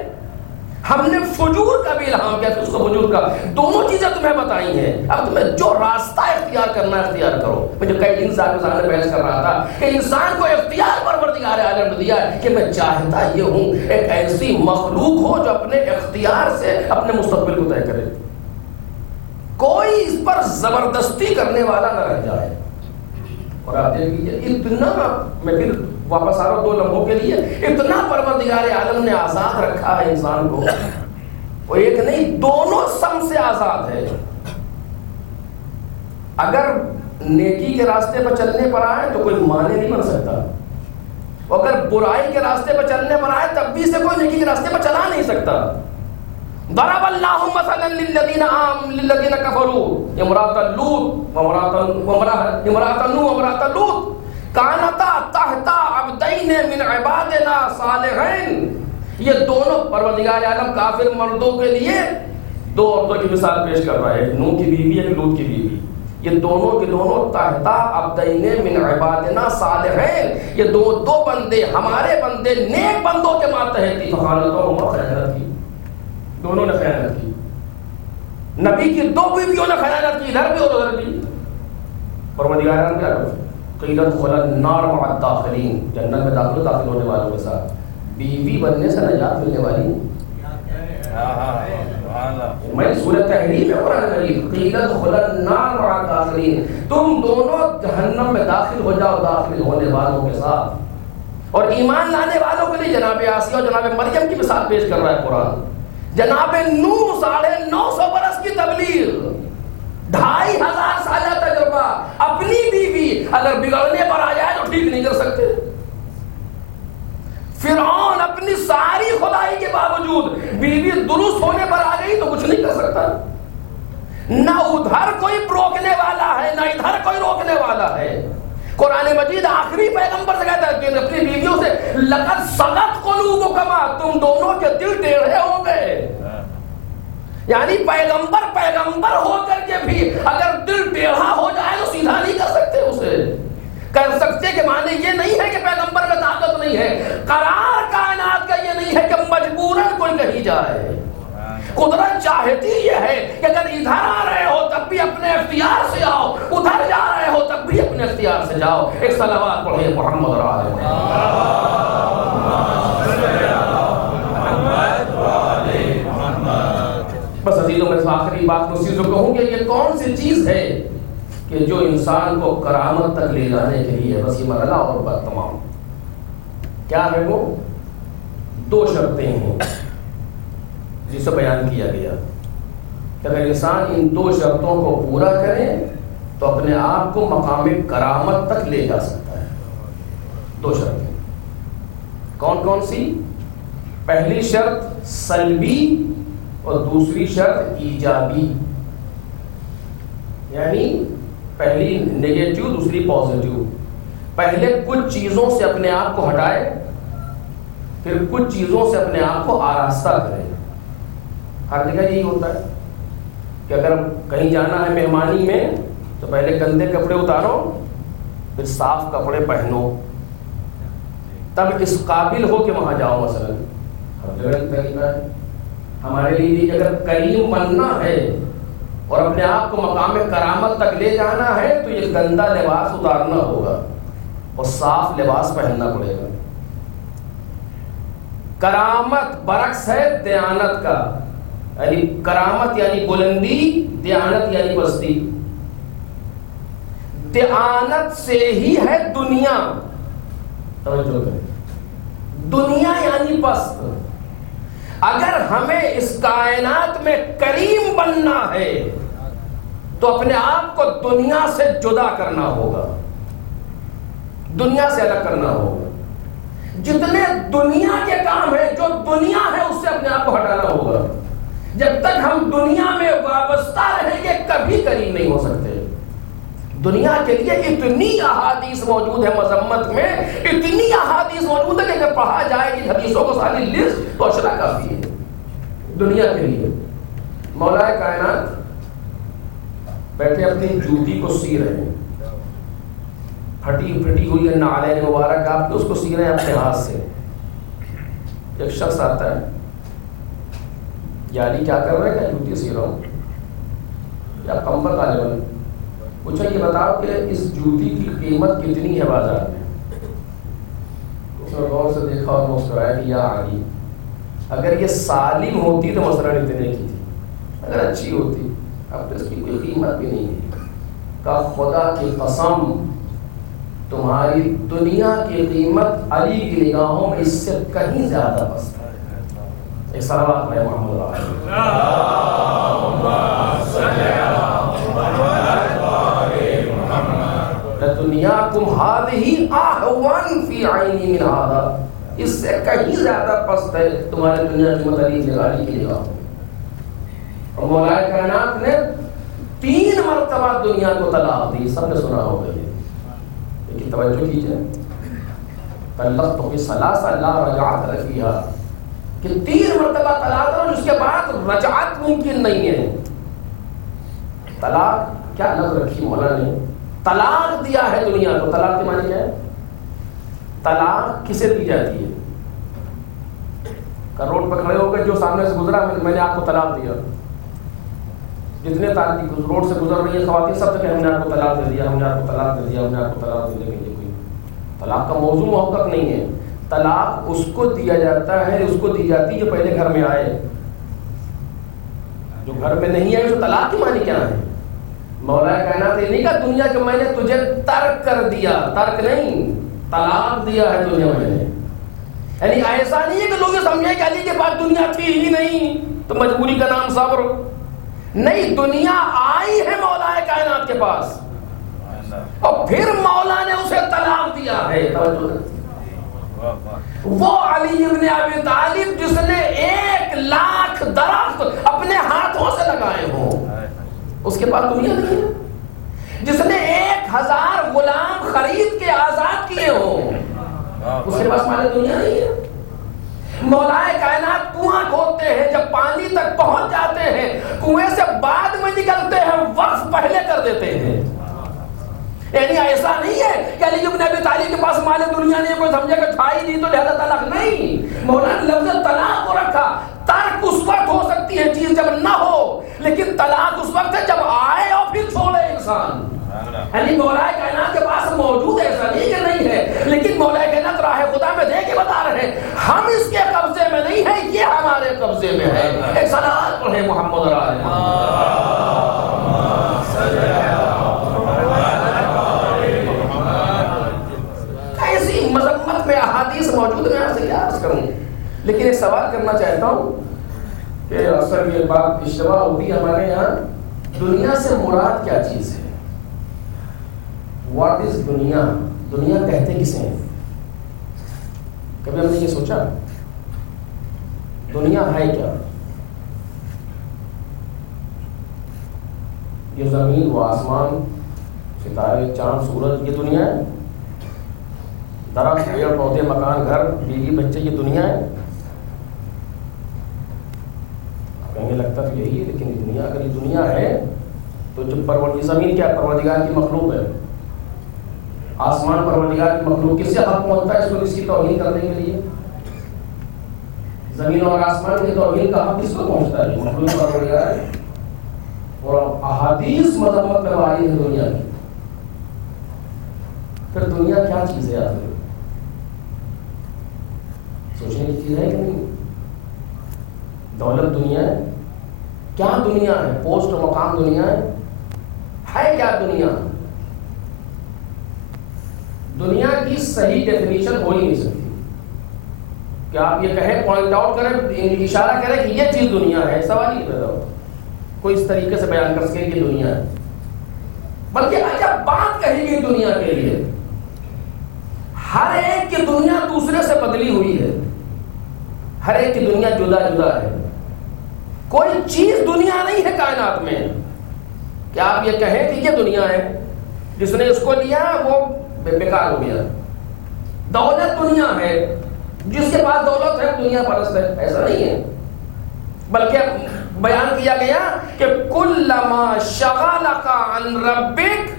ہم نے فجور کا بھی الہام کیا ہے. اس کو فجور کا دونوں چیزیں تمہیں بتائی ہیں. اب تمہیں جو راستہ اختیار کرنا ہے اختیار کرو. میں جو کئی دن سے آپ کے سامنے بحث کر رہا تھا کہ انسان کو اختیار پروردگار عالم نے دیا ہے کہ میں چاہتا یہ ہوں ایک ایسی مخلوق ہو جو اپنے اختیار سے اپنے مستقبل کو طے کرے، کوئی اس پر زبردستی کرنے والا نہ رہ جائے. اور آپ دیکھیے اتنا، میں پھر واپس آ رہا ہوں 2 لمحوں کے لیے، اتنا پروردگار عالم نے آزاد رکھا ہے انسان کو. وہ ایک نہیں، دونوں سم سے آزاد ہے. اگر نیکی کے راستے پر چلنے پر آئے تو کوئی مانے نہیں بن سکتا، اگر برائی کے راستے پر چلنے پر آئے تب بھی اسے کوئی نیکی کے راستے پر چلا نہیں سکتا. ضرب اللہ مثلا للذین کفروا امرأۃ لوط امرأۃ نوح وامرأۃ لوط کانتا تحت عبدین من عبادنا صالحین. یہ دونوں پروردگار عالم کافر مردوں کے لیے 2 عورتوں کی مثال پیش کر رہا ہے، ایک نوح کی بیوی ایک لوط کی بیوی. یہ دونوں کے دونوں تحت عبدین من عبادنا صالحین، یہ دو بندے ہمارے بندے نیک بندوں کے ماتحت تھی. فخانتہما، خیانت کی، دونوں نے خیانت کی. نبی کی 2 بیویوں نے خیانت کی، ادھر بھی اور ادھر بھی. پروردگار عالم کیا کرتے؟ قیل ادخلا النار مع الداخلین، جنت میں داخل ہونے والوں کے ساتھ. بیوی بننے سے نجات ملنے والی. میں سورہ تحریم میں قرآن مجید قیل ادخلا النار مع الداخلین، تم دونوں جہنم میں داخل ہو جاؤ داخل ہونے والوں کے ساتھ. اور ایمان لانے والوں کے لیے جناب آسیہ اور جناب مریم کی مثال پیش کر رہا ہے قرآن. جناب نوح 950 برس کی تبلیغ، 2500 سالہ تجربہ، اپنی بیوی اگر بگڑنے پر آ جائے تو ٹھیک نہیں کر سکتے. فرعون اپنی ساری خدائی کے باوجود بیوی درست ہونے پر آ گئی تو کچھ نہیں کر سکتا. نہ ادھر کوئی روکنے والا ہے نہ ادھر کوئی روکنے والا ہے. قرآن مجید آخری پیغمبر سے کہتا ہے کہ اپنی بیویوں سے لقد صغت قلوبکما، تم دونوں کے دل ٹیڑھے ہو گئے. یعنی پیغمبر ہو کر کے بھی اگر دل ٹیڑھا ہو جائے تو سیدھا نہیں کر سکتے اسے. کر سکتے کہ معنی یہ نہیں ہے کہ پیغمبر میں طاقت نہیں ہے، قرار کائنات کا یہ نہیں ہے کہ مجبوراً کوئی کہیں جائے. قدرت چاہتی یہ ہے کہ اگر ادھر آ رہے ہو تب بھی اپنے اختیار سے آؤ، ادھر جا رہے ہو تب بھی اپنے اختیار سے جاؤ. ایک صلوات پڑھیں محمد بس عزیزوں میں آخری پاک اسی سے کہوں کہ یہ کون سی چیز ہے کہ جو انسان کو کرامت تک لے جانے کے لیے بس یہ مرحلہ اور بات تمام کیا ہے وہ 2 شرطیں ہیں جسے بیان کیا گیا کہ اگر انسان ان 2 شرطوں کو پورا کرے تو اپنے آپ کو مقام کرامت تک لے جا سکتا ہے. 2 شرطیں کون کون سی؟ پہلی شرط سلبی اور دوسری شرط ایجابی، یعنی پہلی نیگیٹو دوسری پازیٹیو. پہلے کچھ چیزوں سے اپنے آپ کو ہٹائے، پھر کچھ چیزوں سے اپنے آپ کو آراستہ کرے. ہر جگہ یہی ہوتا ہے کہ اگر کہیں جانا ہے مہمانی میں تو پہلے گندے کپڑے اتارو پھر صاف کپڑے پہنو، تب اس قابل ہو کہ وہاں جاؤ. مثلا ہر جگہ کی طریقہ ہے. ہمارے لیے اگر کریم بننا ہے اور اپنے آپ کو مقام کرامت تک لے جانا ہے تو یہ گندا لباس اتارنا ہوگا اور صاف لباس پہننا پڑے گا. کرامت برعکس ہے دیانت کا، یعنی کرامت یعنی بلندی، دیانت یعنی پستی. دیانت سے ہی ہے دنیا، توجہ کریں، دنیا یعنی پست. اگر ہمیں اس کائنات میں کریم بننا ہے تو اپنے آپ کو دنیا سے جدا کرنا ہوگا، دنیا سے الگ کرنا ہوگا. جتنے دنیا کے کام ہیں، جو دنیا ہے اس سے اپنے آپ کو ہٹانا ہوگا. جب تک ہم دنیا میں وابستہ رہیں گے کبھی کریم نہیں ہو سکتے. دنیا کے لیے اتنی احادیث موجود ہے مذمت میں، اتنی احادیث موجود ہے کہ اگر پڑھا جائے کہ حدیثوں کو ساری لسٹ تو اشرا کافی ہے دنیا کے لیے. مولا کائنات بیٹھے اپنی جوتی کو سی رہے ہیں، پھٹی پھٹی ہوئی ہے نعلین مبارک آپ کے، اس کو سی رہے ہیں اپنے ہاتھ سے. ایک شخص آتا ہے، یاری کیا کر رہے ہیں؟ کیا جوتی سی رہا ہوں؟ کیا کمبل غالباً پوچھا یہ بتاؤ کہ اس جوتی کی قیمت کتنی ہے بازار میں؟ اس نے غور سے دیکھا اور مسکرایا کہ یا علی، اگر یہ سالم ہوتی تو مثلاً اتنے کی تھی، اگر اچھی ہوتی اب تو اس کی کوئی قیمت بھی نہیں ہے. کہ خدا کی قسم تمہاری دنیا کی قیمت علی کی نگاہوں میں اس سے کہیں زیادہ پست ہے. ایک صلوات ہے محمد دنیاکم ہذہ اہون فی عینی من ھذا، اس سے کہیں زیادہ پست ہے تمہاری دنیا کی قیمت علی کی نگاہوں میں. اور مولا کائنات نے 3 مرتبہ دنیا کو طلاق دی. سب نے سنا ہوگا یہ، لیکن توجہ کیجئے، طلقتک ثلاثا لا رجعت فیہا، کہ 3 مرتبہ طلاق اور اس کے بعد رجعت ممکن نہیں ہے. طلاق کیا لفظ رکھی مولا نے؟ طلاق دیا ہے دنیا کو. طلاق کے معنی کیا ہے؟ طلاق کسے دی جاتی ہے؟ کہ روڈ پہ کھڑے ہو کر جو سامنے سے گزرا میں نے آپ کو طلاق دیا. جتنے روڈ سے گزر رہی ہیں خواتین سب سے کہ ہم نے آپ کو طلاق دے دیا، ہم نے آپ کو طلاق دے دیا، ہم نے آپ کو طلاق دے دیا. کوئی طلاق کا موضوع محقق نہیں ہے. طلاق اس کو دیا جاتا ہے، اس کو دی جاتی ہے جو پہلے گھر میں آئے. جو گھر میں نہیں آئے تو طلاق کی معنی کیا ہے؟ مولا کائنات یہ نہیں کہا دنیا کہ میں نے تجھے ترک کر دیا، ترک نہیں، طلاق دیا ہے دنیا میں نے. یعنی ایسا نہیں ہے کہ لوگ سمجھے کہ علی کے پاس دنیا تھی ہی نہیں تو مجبوری کا نام صبر. نہیں، دنیا آئی ہے مولا کائنات کے پاس اور پھر مولا نے اسے طلاق دیا ہے. وہ علی ابن ابی طالب جس نے 1,00,000 درخت اپنے ہاتھوں سے لگائے ہوں، اس کے پاس دنیا نہیں ہے. جس نے 1,000 غلام خرید کے آزاد کیے ہوں، اس کے پاس مال دنیا نہیں ہے. مولا کائنات کنواں کھودتے ہیں، جب پانی تک پہنچ جاتے ہیں کنویں سے بعد میں نکلتے ہیں، وقف پہلے کر دیتے ہیں. یعنی ایسا نہیں ہے کہ علی ابن ابی طالب کے پاس مال دنیا نہیں ہے، کوئی سمجھے کہ کھائی دی تو لہذا طلاق. نہیں، مولا نے لفظ طلاق کو رکھا. ترک اس وقت ہو سکتی ہے چیز جب نہ ہو، لیکن طلاق اس وقت ہے جب آئے اور پھر چھوڑے انسان. یعنی مولا کائنات کے پاس موجود ہے، ایسا نہیں کہ نہیں ہے، لیکن مولا کائنات راہ خدا میں دے کے بتا رہے ہیں ہم اس کے قبضے میں نہیں ہیں، یہ ہمارے قبضے میں ہے. ایک صلاۃ پڑھیں محمد اور آل محمد. ایسی مذمت میں احادیث موجود ہیں، آپ سے کیا عرض کروں. لیکن ایک سوال کرنا چاہتا ہوں کہ اکثر یہ بات اجتماع ہوتی ہے ہمارے یہاں، دنیا سے مراد کیا چیز ہے؟ واٹ از دنیا؟ دنیا کہتے کسے ہیں؟ کبھی ہم نے یہ سوچا دنیا ہے کیا؟ یہ زمین و آسمان، ستارے، چاند، سورج، یہ دنیا ہے؟ درخت، پیڑ پودے، مکان، گھر، بیوی، بچے، یہ دنیا ہے؟ کہیں لگتا تو یہی ہے، لیکن دنیا اگر یہ دنیا ہے تو جو زمین کیا پروردگار کی مخلوق ہے، آسمان پروردگار کی مخلوق. کس سے حق پہنچتا ہے اس کو اس کی توہین کرنے کے لیے؟ زمین اور آسمان کی توہین کا حق کس کو پہنچتا ہے؟ مخلوق پروردگار ہے. اور احادیث مذمت میں والی ہے دنیا کی. پھر دنیا کیا چیز ہے آخر؟ سوچنے کی چیز ہے کہ نہیں؟ دولت دنیا ہے؟ کیا دنیا ہے؟ پوسٹ و مقام دنیا ہے کیا دنیا؟ دنیا کی صحیح ڈیفینیشن ہو ہی نہیں سکتی کہ آپ یہ کہیں، پوائنٹ آؤٹ کریں، اشارہ کریں کہ یہ چیز دنیا ہے. سوال ہی پیدا ہو کوئی اس طریقے سے بیان کر سکے کہ دنیا ہے. بلکہ جب بات کہی گئی دنیا کے لیے، ہر ایک کی دنیا دوسرے سے بدلی ہوئی ہے، ہر ایک کی دنیا جدا جدا ہے. کوئی چیز دنیا نہیں ہے کائنات میں کہ آپ یہ کہیں کہ یہ دنیا ہے، جس نے اس کو لیا وہ بیکار ہو گیا. دولت دنیا ہے، جس کے پاس دولت ہے دنیا پرست ہے، ایسا نہیں ہے. بلکہ بیان کیا گیا کہ کلما شغلک عن ربک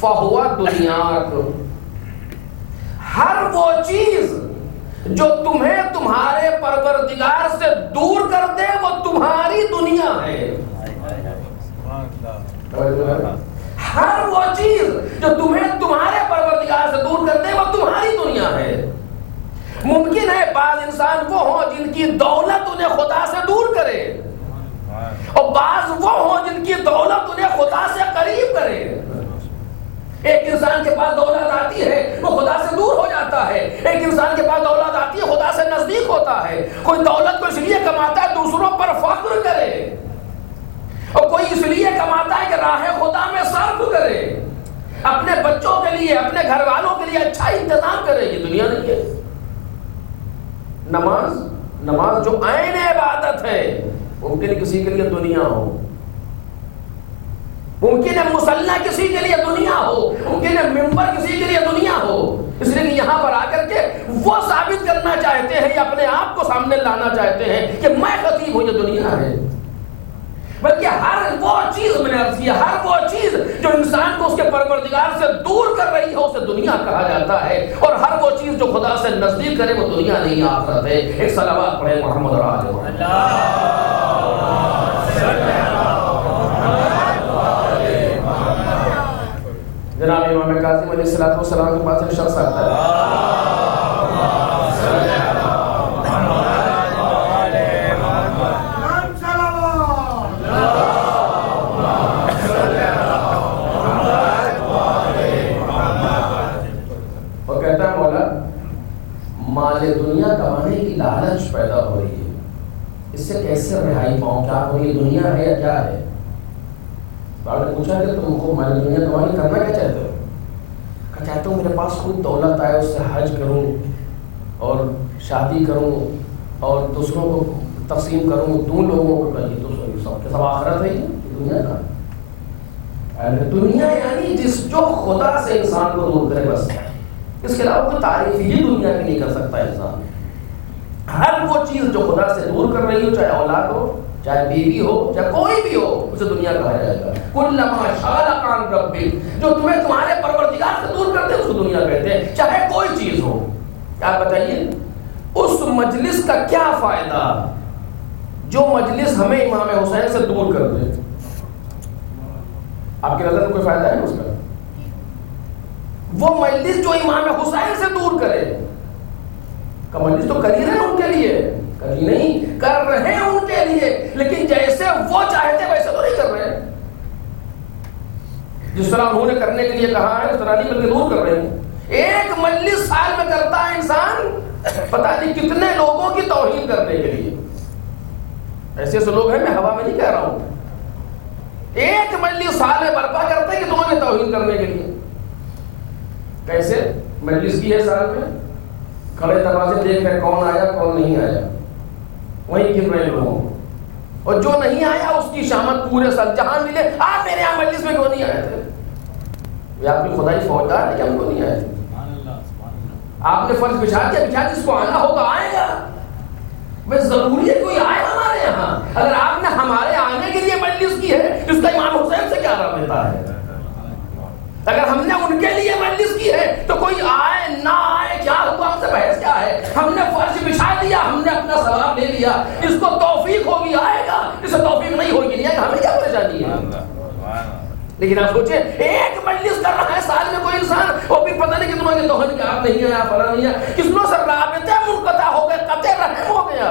فہو دنیاک. ہر وہ چیز جو تمہیں تمہارے پروردگار سے دور کر دے وہ تمہاری دنیا ہے. ہر وہ چیز جو تمہیں تمہارے پروردگار سے دور کر دے وہ تمہاری دنیا ہے. ممکن ہے بعض انسان وہ ہوں جن کی دولت انہیں خدا سے دور کرے، اور بعض وہ ہوں جن کی دولت انہیں خدا سے قریب کرے. ایک انسان کے پاس دولت آتی ہے وہ خدا سے دور ہو جاتا ہے، ایک انسان کے پاس دولت آتی ہے خدا سے نزدیک ہوتا ہے. کوئی دولت کو اس لیے کماتا ہے دوسروں پر فخر کرے، اور کوئی اس لیے کماتا ہے کہ راہ خدا میں صرف کرے، اپنے بچوں کے لیے، اپنے گھر والوں کے لیے اچھا انتظام کرے. یہ دنیا نہیں ہے. نماز جو عین عبادت ہے ممکن کسی کے لیے دنیا ہو، ممکن ہے مصلی کسی کے لیے دنیا ہو، ممکن ہے ممبر کسی کے لیے دنیا ہو. اس لیے یہاں پر آ کر کے وہ ثابت کرنا چاہتے ہیں یا اپنے آپ کو سامنے لانا چاہتے ہیں کہ میں خطیب ہوں، یہ دنیا ہے. بلکہ ہر وہ چیز، میں نے عرض کیا، ہر وہ چیز جو انسان کو اس کے پروردگار سے دور کر رہی ہو اسے دنیا کہا جاتا ہے، اور ہر وہ چیز جو خدا سے نزدیک کرے وہ دنیا نہیں آخرت ہے. ایک صلوات پڑھیں محمد اور آل محمد. جناب امام کاظم علیہ السلام کے پاس ایک شخص آتا ہے، وہ کہتا ہے مولا مال دنیا کمانے کی لالچ پیدا ہو رہی ہے، اس سے کیسے رہائی پاؤں؟ کیا یہ دنیا ہے یا کیا ہے؟ آپ نے پوچھا کہ تم کو مال دنیا کمائی کرنا کیا چاہتے ہو؟ کہ چاہتا ہوں میرے پاس خود دولت آئے، اس سے حج کروں اور شادی کروں اور دوسروں کو تقسیم کروں، دوں لوگوں کو. کہیں تو سب کے سب آخرت ہے. یہ دنیا کا دنیا یعنی جس جو خدا سے انسان کو دور کرے، بس اس کے علاوہ کوئی تعریف ہی دنیا کی نہیں کر سکتا انسان. ہر وہ چیز جو خدا سے دور کر رہی ہو، چاہے اولاد ہو، چاہے بیوی ہو، چاہے کوئی بھی ہو، اسے دنیا کہا جائے گا. کلما شغلک عن ربک، جو تمہیں تمہارے پروردگار سے دور کرتے اس کو دنیا کہتے ہیں، چاہے کوئی چیز ہو. آپ بتائیے اس مجلس کا کیا فائدہ جو مجلس ہمیں امام حسین سے دور کر دے؟ آپ کی نظر میں کوئی فائدہ ہے اس کا؟ وہ مجلس جو امام حسین سے دور کرے کا مجلس تو کر ہی رہے ان کے لیے، کبھی نہیں کر رہے ہیں ان کے لیے، لیکن جیسے وہ چاہتے ویسے تو نہیں کر رہے ہیں. جس طرح انہوں نے کرنے کے لیے کہا ہے اس طرح نہیں بلکہ دور کر رہے ہیں. ایک مجلس سال میں کرتا ہے انسان پتہ نہیں کتنے لوگوں کی توہین کرنے کے لیے. ایسے لوگ ہیں، میں ہوا میں نہیں کہہ رہا ہوں. ایک مجلس سال میں برپا کرتے ہیں کہ تمہوں نے توہین کرنے کے لیے. کیسے مجلس کی ہے سال میں؟ کھڑے دروازے دیکھ رہے کون آیا کون نہیں آیا، وہیں گن رہے لوگوں، اور جو نہیں آیا اس کی شامت پورے سال جہاں ملے آپ میرے یہاں مجلس میں کیوں نہیں آئے تھے؟ یہ آپ کی خدائی فوجدار ہے کہ ہم کو نہیں آئے تھے؟ آپ نے فرض بچھا دیا جس کو آنا ہوگا آئے گا. بس ضروری ہے کوئی آئے ہمارے یہاں. اگر آپ نے ہمارے آنے کے لیے مجلس کی ہے اس کا امام حسین سے کیا رابطہ ہے؟ اگر ہم نے ان کے لیے مجلس کی ہے تو کوئی آئے نہ آئے کیا ہوا، ہم سے بحث کیا ہے؟ ہم نے فرض بچھا دیا، ہم نے اپنا ثواب لے لیا. اس کو توفیق ہوگی آئے گا، اسے توفیق نہیں ہوگی نہیں آئے گا. ہمیں کیا پریشانی ہے؟ لیکن آپ سوچیں ایک مجلس کر رہا ہے سال میں کوئی انسان، وہ بھی پتہ نہیں کہ تمہارے توہین کے آپ نہیں آیا فلاں نہیں آیا. کتنوں سے رابطے منقطع ہو گئے، قطع رحم ہو گیا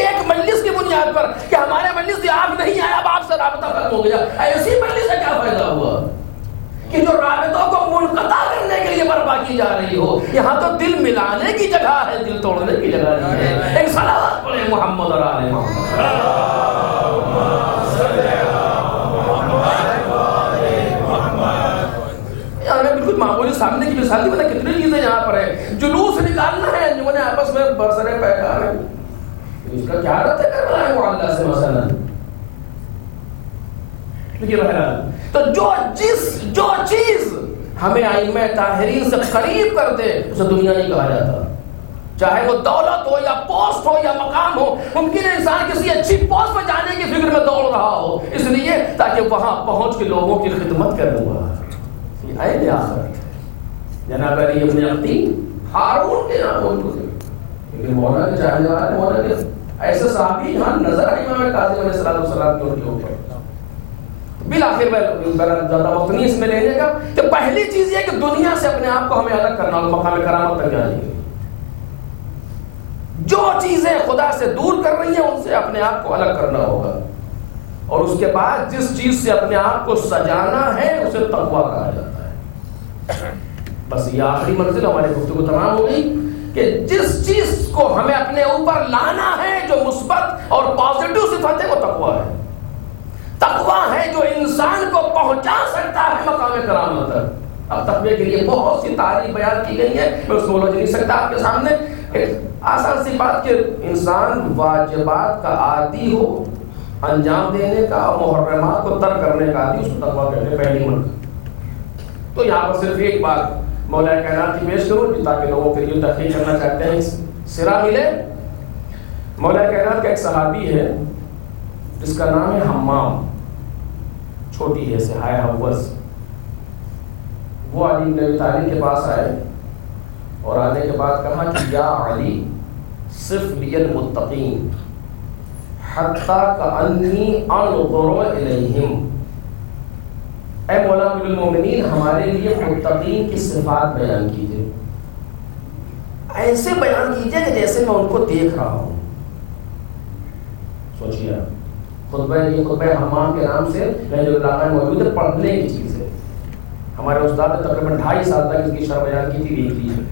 ایک مجلس کی بنیاد پر کہ ہمارے مجلس سے آپ نہیں آیا اب آپ سے رابطہ ختم ہو گیا. ایسی مجلس سے کیا فائدہ ہوا کہ جو رابطوں کو منقطع کرنے کے لیے برپا کی جا رہی ہو. یہاں تو دل ملانے کی جگہ ہے، دل توڑنے کی جگہ نہیں ہے. ایک صلوات پڑھیں محمد اور آل محمد. بالکل معمولی سامنے کی مثال نہیں، کتنی چیزیں یہاں پر ہیں. جلوس نکالنا ہے، انجمن آپس میں برسرے پیکار ہے، اس کا کیا رد کرنا ہے وہ اللہ سے مثلا. تو جو چیز ہمیں ائمہ طاہرین سے قریب کر دے اسے دنیا نہیں کہا جاتا. چاہے وہ دولت ہو یا پوسٹ ہو یا مقام ہو. ممکن ہے انسان کسی اچھی پوسٹ پر جانے کی فکر میں دوڑ رہا ہو اس لیے تاکہ وہاں پہنچ کے لوگوں کی خدمت کر دوں گا. یہ آخرت جناب علی ابن ابی ہارون کے نام موجود ہے. لیکن مولا کے چاہنے والے مولا کے ایسے صحابی جہاں نظر آئی امام کاظم علیہ السلام کے ان کے اوپر. بالآخر میں زیادہ وقت نہیں اس میں لینے کا کہ پہلی چیز یہ کہ دنیا سے اپنے آپ کو ہمیں الگ کرنا ہوگا، مقام کرامت تک جانے کے. جو چیزیں خدا سے دور کر رہی ہیں ان سے اپنے آپ کو الگ کرنا ہوگا. اور اس کے بعد جس چیز سے اپنے آپ کو سجانا ہے اسے تقویٰ کہا جاتا ہے. بس یہ آخری منزل ہماری گفتگو تمام ہو گئی کہ جس چیز کو ہمیں اپنے اوپر لانا ہے جو مثبت اور پازیٹو صفت ہے وہ تقویٰ ہے. تقویٰ ہے جو انسان کو پہنچا سکتا ہے مقام کرامت تک. اب تقوی کے لیے بہت سی تعریف بیان کی گئی ہے، میں اس کو بولنا نہیں سکتا آپ کے سامنے. ایک آسان سی بات کہ انسان واجبات کا عادی ہو، انجام دینے کا، محرمات کو ترک کرنے کا عادی، اس کو تقویٰ کہتے ہیں. پہلی منزل. تو یہاں پر صرف ایک بات مولا کائنات کی پیش کروں تاکہ لوگوں کے لیے تحقیق کرنا چاہتے ہیں سرا ملے. مولا کائنات کا ایک صحابی ہے جس کا نام ہے حمام، چھوٹی ہے سے ہائے حوض. وہ علی بن ابی طالب کے پاس آئے اور آنے کے بعد کہا کہ یا علی صف لی المتقین حتی کانی انظر الیہم. اے مولا امیر المومنین ہمارے لیے متقین کی صفات بیان کیجئے، ایسے بیان کیجئے کہ جیسے میں ان کو دیکھ رہا ہوں. سوچیے یہ خطبہ حمام کے نام سے نہج البلاغہ میں موجود ہے، پڑھنے کی چیز ہے. ہمارے استاد نے تقریباً 2.5 سال تک اس کی شرح بیان کی تھی، دیکھ لیجیے.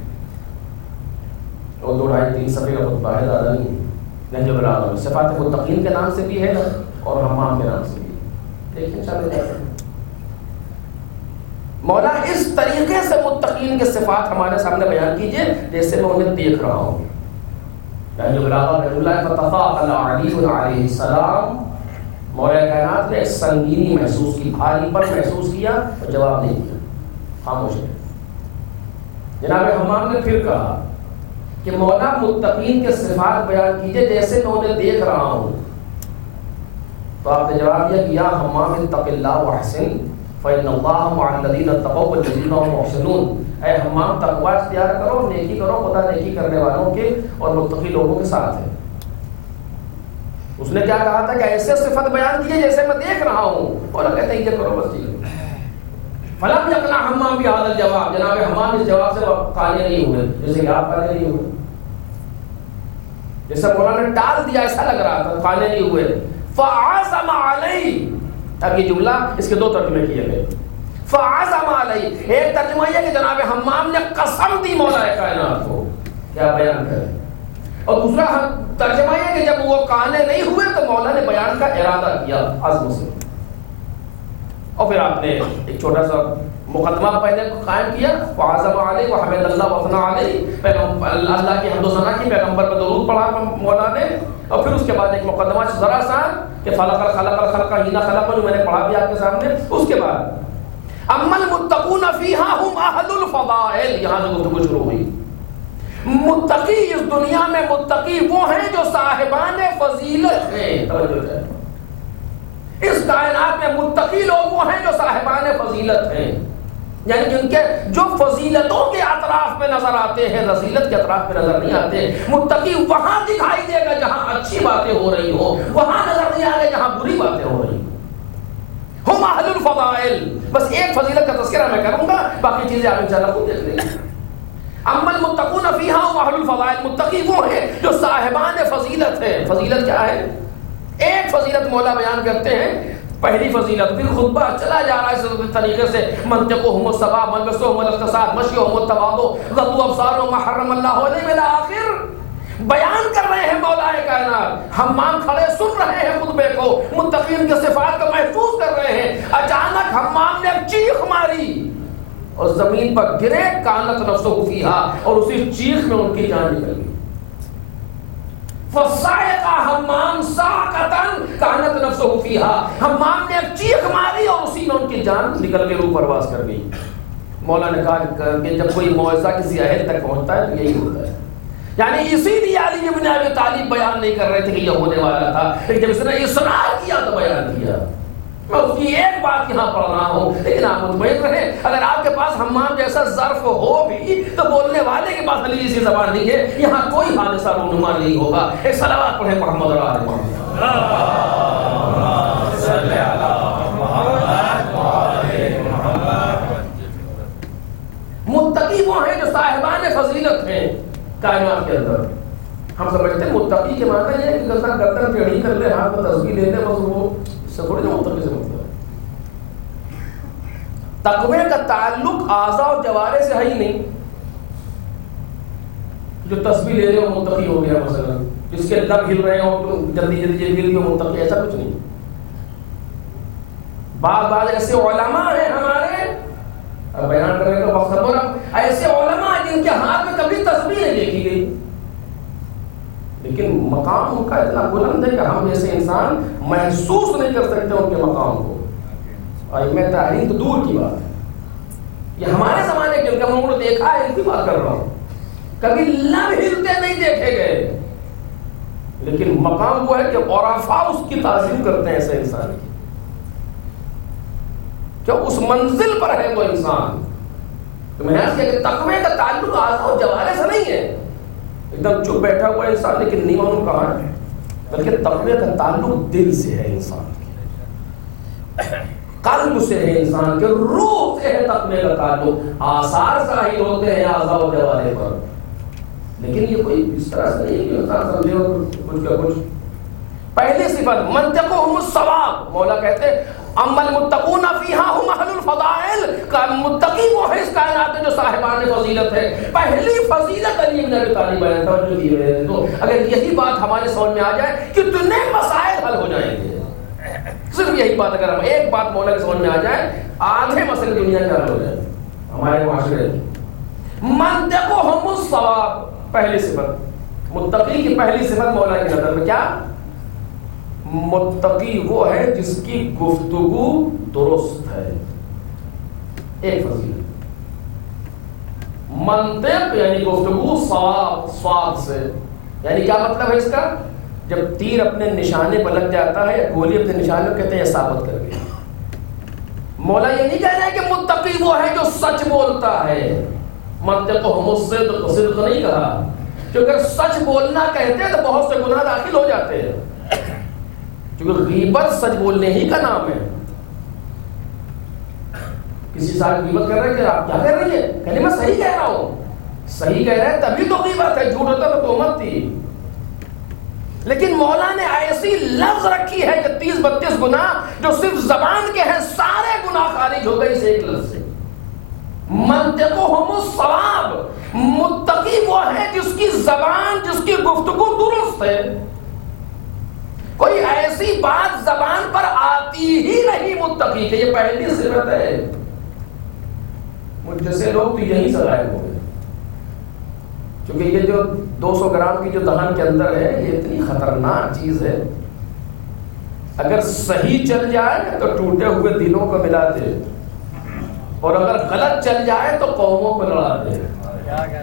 اور 2-2.5-3 صفحے کا خطبہ ہے، زیادہ نہیں. نہج البلاغہ میں صفات متقین کے نام سے بھی ہے اور حمام کے نام سے بھی. دیکھیں چلے مولا اس طریقے سے متقین کے صفات ہمارے سامنے بیان کیجئے جیسے میں انہیں دیکھ رہا ہوں. نہج البلاغہ رحمہ اللہ فتفاءل علی علیہ السلام. مولا کائنات نے ایک سنگینی محسوس کی، بھاری پر محسوس کیا اور جواب نہیں دیا، خاموش ہے. جناب حمام نے پھر کہا کہ مولا متقین کے صفات بیان کیجئے جیسے میں انہیں دیکھ رہا ہوں. تو آپ نے جواب دیا کہ یا حمام اتق اللہ واحسن فإن اللہ مع الذین اتقوا والذین هم محسنون. اے حمام تقوی اختیار کرو، نیکی کرو، خدا نیکی کرنے والوں کے اور متقی لوگوں کے ساتھ ہے. اس نے کیا کہا تھا کہ ایسے صفت بیان کیجئے جیسے میں دیکھ رہا ہوں. اور کہتے ہیں یہ کرو بس ٹھیک ہے. فلم یقنع حمام بهذا الجواب. جناب حمام اس جواب سے قانع نہیں ہوئے جیسے کہ آپ قانع نہیں ہوئے. جیسے مولانا نے ٹال دیا ایسا لگ رہا تھا، کھانے نہیں ہوئے. فعزم علیہ، اب یہ جملہ اس کے دو ترجمے کیے گئے. فعزم علیہ، ایک ترجمہ یہ کہ جناب حمام نے قسم دی مولا کائنات کو. کیا بیان کریں. اور دوسرا ترجمہ یہ کہ جب وہ کانے نہیں ہوئے تو مولا نے بیان کا ارادہ کیا عزم سے. اور پھر آپ نے ایک چھوٹا سا مقدمہ پہلے قائم کیا، وعزم علیہ وحمد اللہ وثنا علیہ، اللہ کی حمد و ثنا کی، پیغمبر پر درود پڑھا مولا نے. اور پھر اس کے بعد ایک مقدمہ ذرا سا کہ خلق الخلق حین خلق، جو میں نے پڑھا بھی آپ کے سامنے. اس کے بعد اما المتقون فیہا ہم اہل الفضائل، یہاں سے گفتگو شروع ہوئی. متقی اس دنیا میں متقی وہ ہیں جو صاحبان فضیلت ہیں. توجہ ہے، اس کائنات میں متقی لوگ وہ ہیں جو صاحبان فضیلت ہیں، یعنی جن کے جو فضیلتوں کے اطراف میں نظر آتے ہیں، رذیلت کے اطراف میں نظر نہیں آتے. متقی وہاں دکھائی دے گا جہاں اچھی باتیں ہو رہی ہو، وہاں نظر نہیں آئے جہاں بری باتیں ہو رہی. ہم اہل الفضائل، بس ایک فضیلت کا تذکرہ میں کروں گا، باقی چیزیں آپ انشاءاللہ خود دیکھ لیں گے. اما المتقون فیہا ہم اہل الفضائل، متقی وہ ہیں جو صاحبان فضیلت ہیں. فضیلت کیا ہے؟ ایک فضیلت مولا بیان کرتے ہیں. پہلی فضیلت، پھر خطبہ چلا جا رہا ہے اس طریقے سے، منطقہم الصواب، ملبسہم الاقتصاد، مشیہم التواضع، غضوا ابصارہم ما حرم اللہ علیہم الی آخر. بیان کر رہے ہیں مولا کائنات، حمام کھڑے سن رہے ہیں خطبے کو، متقین کے صفات کو محفوظ کر رہے ہیں. اچانک حمام نے ایک چیخ ماری اور زمین پر گرے، کانت نفسہ فیہا، اور اسی چیخ میں ان کی جان نکل گئی. فصائقہ حمام ساقطن کانت نفسہ فیہا، حمام نے ایک چیخ ماری اور اسی میں ان کی جان نکل کے روح پرواز کر گئی. مولا نے کہا کہ جب کوئی موعظہ کسی اہل تک پہنچتا ہے تو یہی ہوتا ہے. یعنی اسی لیے علی بن ابی طالب بیان نہیں کر رہے تھے کہ یہ ہونے والا تھا، لیکن جب اس نے اصرار کیا تو بیان کیا. میں اس کی ایک بات یہاں پڑھ رہا ہوں، لیکن آپ مطمئن رہیں اگر آپ کے پاس حمام جیسا ظرف ہو بھی تو بولنے والے کے پاس علی جیسی زبان نہیں ہے، یہاں کوئی حادثہ رونما نہیں ہوگا. ایک صلوات پڑھیں محمد اور آل محمد. متقی وہ ہیں جو صاحبان فضیلت ہیں کائنات کے اندر. ہم سمجھتے ہیں متقی کے معنی یہ ہے کہ گردن ٹیڑھی کر لے، ہاتھ میں تسبیح لے لے، بس وہ اس سے تھوڑی نا متقی سے مطلب. تقوی کا تعلق اعضاء اور جوارح سے ہے ہی نہیں. جو تسبیح لے لے وہ متقی ہو گیا، مثلا جس کے لب ہل رہے ہوں تو جلدی جلدی ہل گئے متقی، ایسا کچھ نہیں. بعض ایسے علماء ہیں ہمارے، بیان کرنے کا وقت خبر، ایسے علماء جن کے ہاتھ میں کبھی تسبیح نہیں دیکھی گئی، لیکن مقام ان کا اتنا بلند ہے کہ ہم جیسے انسان محسوس نہیں کر سکتے ان کے مقام کو. اور میں تعلیم تو دور کی بات ہے، یہ ہمارے زمانے کے انہوں نے دیکھا ہے، ان کی بات کر رہا ہوں. کبھی لب ہلتے نہیں دیکھے گئے، لیکن مقام وہ ہے کہ عرفاء اس کی تعظیم کرتے ہیں ایسے انسان کی، کہ اس منزل پر ہے وہ انسان. تو میں نے کہ تقوی کا تعلق اعضاء و جوارح سے نہیں ہے، ایک دم چپ بیٹھا ہوا انسان لیکن نہیں معلوم کہاں ہے، بلکہ تقوی کا تعلق دل سے ہے، انسان کے قلب سے ہے، انسان کے روح سے ہے. تقوی کا تعلق آثار ظاہر ہوتے ہیں اعضاء و جوارح پر، لیکن یہ کوئی اس طرح سے نہیں کہ انسان سمجھے اور کچھ کا کچھ. پہلی صفت منطقہم الصواب، مولا کہتے ہیں اما المتقون فیہا ہم اہل الفضائل، متقی وہ ہے اس کائنات میں جو صاحبان فضیلت ہے. پہلی فضیلت علی بن ابی طالب ہے. توجہ دیجیے، تو اگر یہی بات ہمارے سمجھ میں آ جائے کتنے مسائل حل ہو جائیں گے. صرف یہی بات اگر ہم ایک بات مولا کے سمجھ میں آ جائے، آدھے مسئلے دنیا کے حل ہو جائیں ہمارے معاشرے میں. منطقہم الصواب، پہلی صفت متقی کی پہلی صفت مولا کی نظر میں کیا؟ متقی وہ ہے جس کی گفتگو درست ہے. ایک فضیلت منطق یعنی گفتگو صواب سے، یعنی کیا مطلب ہے اس کا؟ جب تیر اپنے نشانے پر لگ جاتا ہے یا گولی اپنے نشانے پر، کہتے ہیں یہ ثابت کر گیا. مولا یہ نہیں کہہ رہا ہے کہ متقی وہ ہے جو سچ بولتا ہے. منطقہم الصدق، صدق نہیں کہا، کیونکہ اگر سچ بولنا کہتے ہیں تو بہت سے گناہ داخل ہو جاتے ہیں، کیونکہ غیبت سچ بولنے ہی کا نام ہے. کسی ساتھ غیبت کر رہے ہیں کہ آپ کیا کہہ رہی ہیں، کہنے میں صحیح کہہ رہا ہوں. صحیح کہہ رہے ہیں تبھی تو غیبت ہے، جھوٹ ہوتا تو تہمت تھی. لیکن مولا نے ایسی لفظ رکھی ہے کہ 30-32 گناہ جو صرف زبان کے ہیں، سارے گناہ خارج ہو گئے اس ایک لفظ سے۔ منطقہم الصواب، متقی وہ ہے جس کی زبان، جس کی گفتگو درست ہے، کوئی ایسی بات زبان پر آتی ہی نہیں متقی کہ یہ پہلی صفت ہے۔ مجھ جیسے لوگ تو یہی سلائے ہو گئے، کیونکہ یہ جو 200 گرام کی جو دہن کے اندر ہے یہ اتنی خطرناک چیز ہے، اگر صحیح چل جائے تو ٹوٹے ہوئے دلوں کو ملاتے، اور اگر غلط چل جائے تو قوموں کو لڑاتے ہیں۔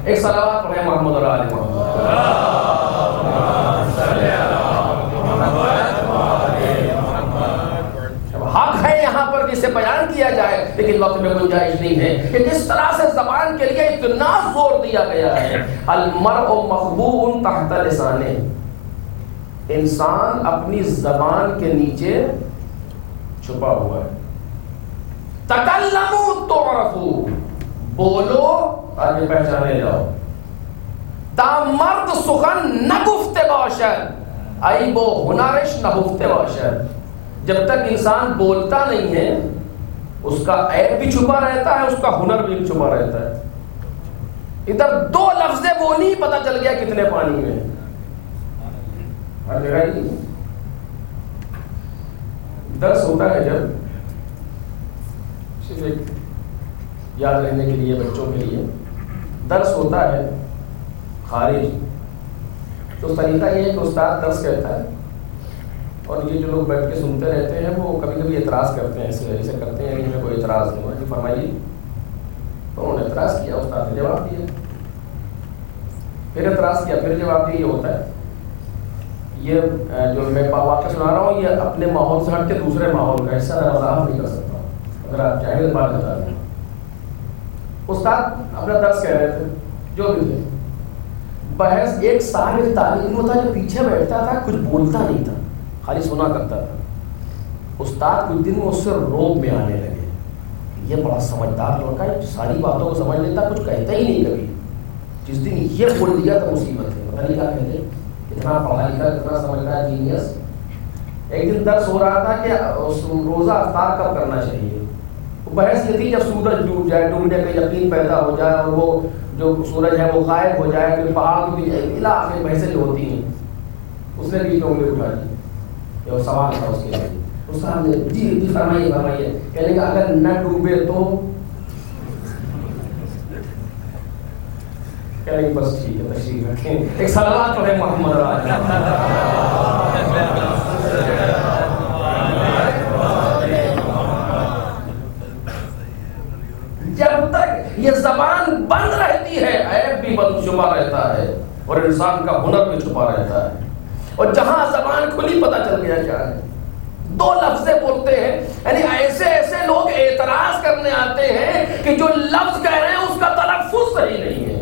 ایک صلوات پڑھیں محمد اور آل محمد۔ حق ہے یہاں پر جسے بیان کیا جائے، لیکن وقت میں گنجائش نہیں ہے کہ جس طرح سے زبان کے لیے اتنا زور دیا گیا ہے۔ المرء مخبوء تحت لسانہ، انسان اپنی زبان کے نیچے چھپا ہوا ہے۔ تکلموا تعرفوا، بولو آگے پہچانے جاؤ۔ تا مرد سخن نگفته باشد، عیب و ہنرش نہفته باشد، جب تک انسان بولتا نہیں ہے اس کا عیب بھی چھپا رہتا ہے، اس کا ہنر بھی چھپا رہتا ہے۔ ادھر 2 لفظیں بولی پتہ چل گیا کتنے پانی میں۔ درس ہوتا ہے جب صرف ایک یاد رہنے کے لیے، بچوں کے لیے درس ہوتا ہے خارج، تو طریقہ یہ ہے کہ استاد درس کہتا ہے اور یہ جو لوگ بیٹھ کے سنتے رہتے ہیں وہ کبھی کبھی اعتراض کرتے ہیں، ایسے کرتے ہیں کہ ہمیں کوئی اعتراض نہیں ہوا جی فرمائیے، تو انہوں نے اعتراض کیا، استاد نے جواب دیا، پھر اعتراض کیا، پھر جواب دیا۔ یہ ہوتا ہے، یہ جو میں واقعہ سنا رہا ہوں یہ اپنے ماحول سے ہٹ کے دوسرے ماحول کا حصہ وضاحت نہیں کر سکتا، اگر آپ چاہیں تو بات بتا دیں۔ استاد اپنا درس کہہ رہے تھے، جو بھی تھے، بحث ایک صاحب تعلیم ہوتا جو پیچھے بیٹھتا تھا، کچھ بولتا نہیں تھا، خالی سنا کرتا تھا۔ استاد کچھ دن میں اس سے روب میں آنے لگے، یہ بڑا سمجھدار لڑکا ہے، ساری باتوں کو سمجھ لیتا، کچھ کہتا ہی نہیں کبھی، جس دن یہ بول دیا تو مصیبت ہے، پتہ نہیں کیا کہتے، کتنا پڑھا لکھا، کتنا سمجھدار، جینیس۔ ایک دن درس ہو رہا تھا کہ روزہ افطار کب کرنا چاہیے، بحث یہ تھی جب سورج ڈوب جائے، ڈوبنے کا یقین پیدا ہو جائے اور وہ جو سورج ہے وہ غائب ہو جائے، پھر پہاڑ بھی علاقے بحثیں جو ہوتی ہیں، اس نے بھی انگلی اٹھا دی، یہ سوال تھا اس کے لیے۔ اس کا ہم نے جی فرمائیے فرمائیے، کہنے کا اگر نہ ڈوبے تو کہنے بس ٹھیک ہے تشریف رکھیں، ایک صلوات پڑھیں محمد راج۔ جب تک یہ زبان بند رہتی ہے عیب بھی بند چھپا رہتا ہے اور انسان کا ہنر بھی چھپا رہتا ہے، اور جہاں زبان کھلی پتہ چل گیا کیا ہے، 2 لفظیں بولتے ہیں، یعنی ایسے ایسے لوگ اعتراض کرنے آتے ہیں کہ جو لفظ کہہ رہے ہیں اس کا تلفظ صحیح نہیں ہے،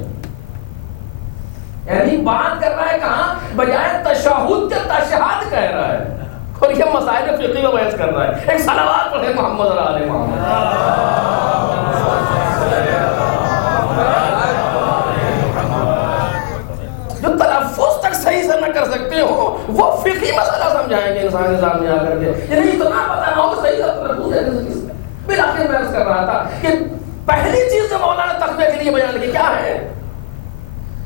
یعنی بات کر رہا ہے کہاں، بجائے تشہد کے تشہد کہہ رہا ہے، اور یہ مسائل فقہی میں بحث کر رہا ہے۔ ایک صلوات پڑھے محمد اور آل محمد۔ جو تلفظ تک صحیح سے نہ کر سکتے ہو وہ فقہی مسئلہ سمجھائیں گے انسان کے سامنے آ کر کے، یعنی اتنا پتہ نہ ہو کہ صحیح تلفظ ہے۔ بالآخر میں عرض کر رہا تھا کہ پہلی چیز جو مولانا تقویٰ کے لیے بیان کی کیا ہے،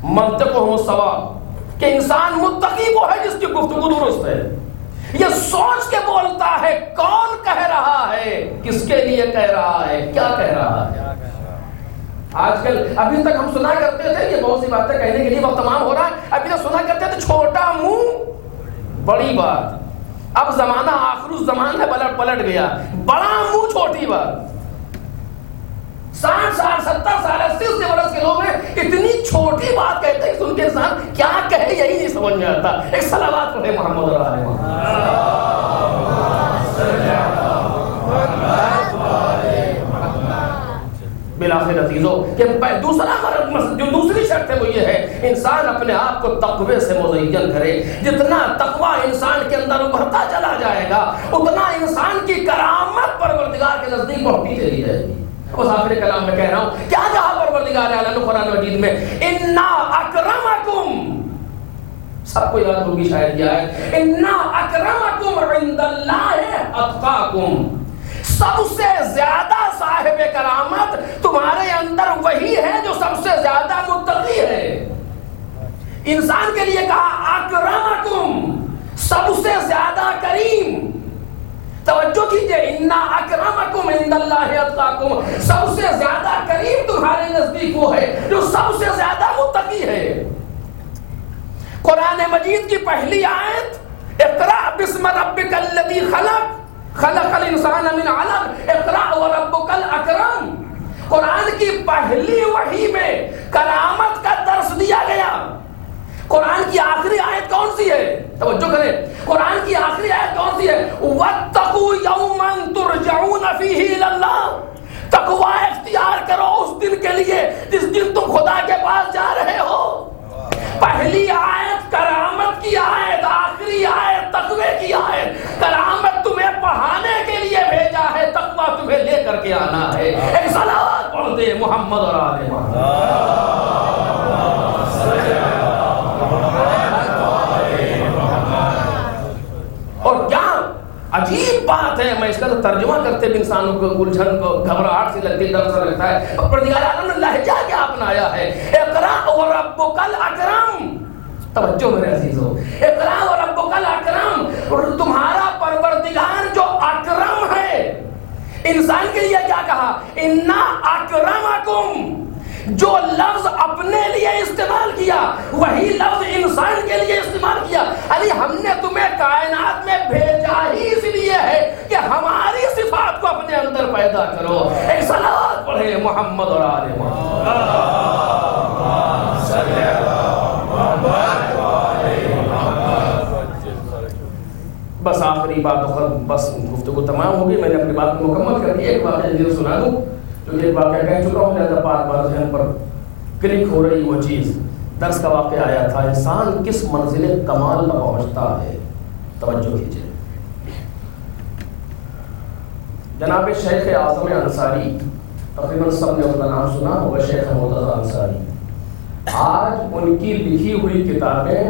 منطقہم الصواب، کہ انسان متقی وہ ہے جس کی گفتگو درست ہے، یہ سوچ کے بولتا ہے کون کہہ رہا ہے، کس کے لیے کہہ رہا ہے، کیا کہہ رہا ہے۔ آج کل ابھی تک ہم سنا کرتے تھے، یہ بہت سی باتیں کہنے کے لیے وقت تمام ہو رہا ہے، ابھی تک سنا کرتے تھے چھوٹا منہ بڑی بات، اب زمانہ آخر الزمان ہے، پلٹ گیا، بڑا منہ چھوٹی بات۔ 60 سال 70 سال 80 برس کے لوگ ہیں، اتنی چھوٹی بات کہتے ہیں، سن کے انسان کیا کہے یہی نہیں سمجھ میں آتا۔ ایک صلوات پڑھے محمد اور آل محمد۔ بالآخر عزیزو کہ جو دوسری شرط ہے وہ یہ ہے، انسان اپنے آپ کو تقوی سے مزین کرے، جتنا تقوی انسان کے اندر ابھرتا چلا جائے گا اتنا انسان کی کرامت پروردگار کے نزدیک بڑھتی چلی جائے گی۔ اس آخر کلام میں کہہ رہا ہوں، کیا کہا پروردگار عالم قرآن مجید میں، اِنَّا أَكْرَمَكُمْ، سب کو یاد ہوگی شاید یہ آیت، اِنَّا أَكْرَمَكُمْ عِنْدَ اللَّهِ أَتْقَاكُمْ، سب سے زیادہ صاحب کرامت تمہارے اندر وہی ہے جو سب سے زیادہ متقی ہے۔ انسان کے لیے کہا اکرمکم، سب سے زیادہ کریم۔ توجہ کیجئے، اِنَّا أَكْرَمَكُمْ عِنْدَ اللَّهِ أَتْقَاكُمْ، سب سے زیادہ کریم تمہارے نزدیک وہ ہے جو سب سے زیادہ متقی ہے۔ قرآن مجید کی پہلی آیت، اقرأ بسم ربک الذی خلق خلق الانسان من علق اقرأ وربک الاکرم۔ قرآن کی پہلی وحی میں کرامت کا درس دیا گیا۔ قرآن کی آخری آیت کون سی ہے؟ توجہ کریں، قرآن کی آخری آیت کون سی ہے؟ وَاتَّقُوا يَوْمًا تُرْجَعُونَ فِيهِ إِلَى اللَّهِ، تقوی اختیار کرو اس دن کے لیے جس دن تم خدا کے پاس جا رہے ہو۔ پہلی آیت کرامت کی آیت، آخری آیت تقوی کی آیت۔ کرامت تمہیں پڑھانے کے لیے بھیجا ہے، تقوی تمہیں لے کر کے آنا ہے۔ ایک صلوات پڑھ دے محمد اور آل محمد۔ اور کیا عجیب بات ہے، میں اس کا تو ترجمہ کرتے بھی انسانوں کو الجھن کو گھبراہٹ سے لگتی، ڈر سا لگتا ہے۔ پروردگار عالم نے لہجہ کیا اپنایا ہے؟ اقرأ وربک الاکرم۔ توجہ میرے عزیزو، اقرأ وربک الاکرم، اور تمہارا پروردگار جو اکرم ہے۔ انسان کے لیے کیا کہا؟ اِنَّا أَكْرَمَكُمْ، جو لفظ اپنے لیے استعمال کیا وہی لفظ انسان کے لیے استعمال کیا۔ علی ہم نے تمہیں کائنات میں بھیجا ہی اس لیے ہے کہ ہماری صفات کو اپنے اندر پیدا کرو۔ ایک صلوات پڑھے محمد اور آل محمد۔ بس آخری بات، بس گفتگو تمام ہوگی، میں نے اپنی بات کو مکمل کر دی۔ ایک واقعہ ضرور سنا دوں، جو ایک واقعہ کہہ چکا ہوں، لہذا بار بار ذہن پر کلک ہو رہی وہ چیز۔ درس کا واقعہ آیا تھا، انسان کس منزل کمال پر پہنچتا ہے۔ توجہ کیجیے، جناب شیخ اعظم انصاری، تقریباً سب نے ان کا نام سنا ہوگا، شیخ مرتضیٰ انصاری۔ آج ان کی لکھی ہوئی کتابیں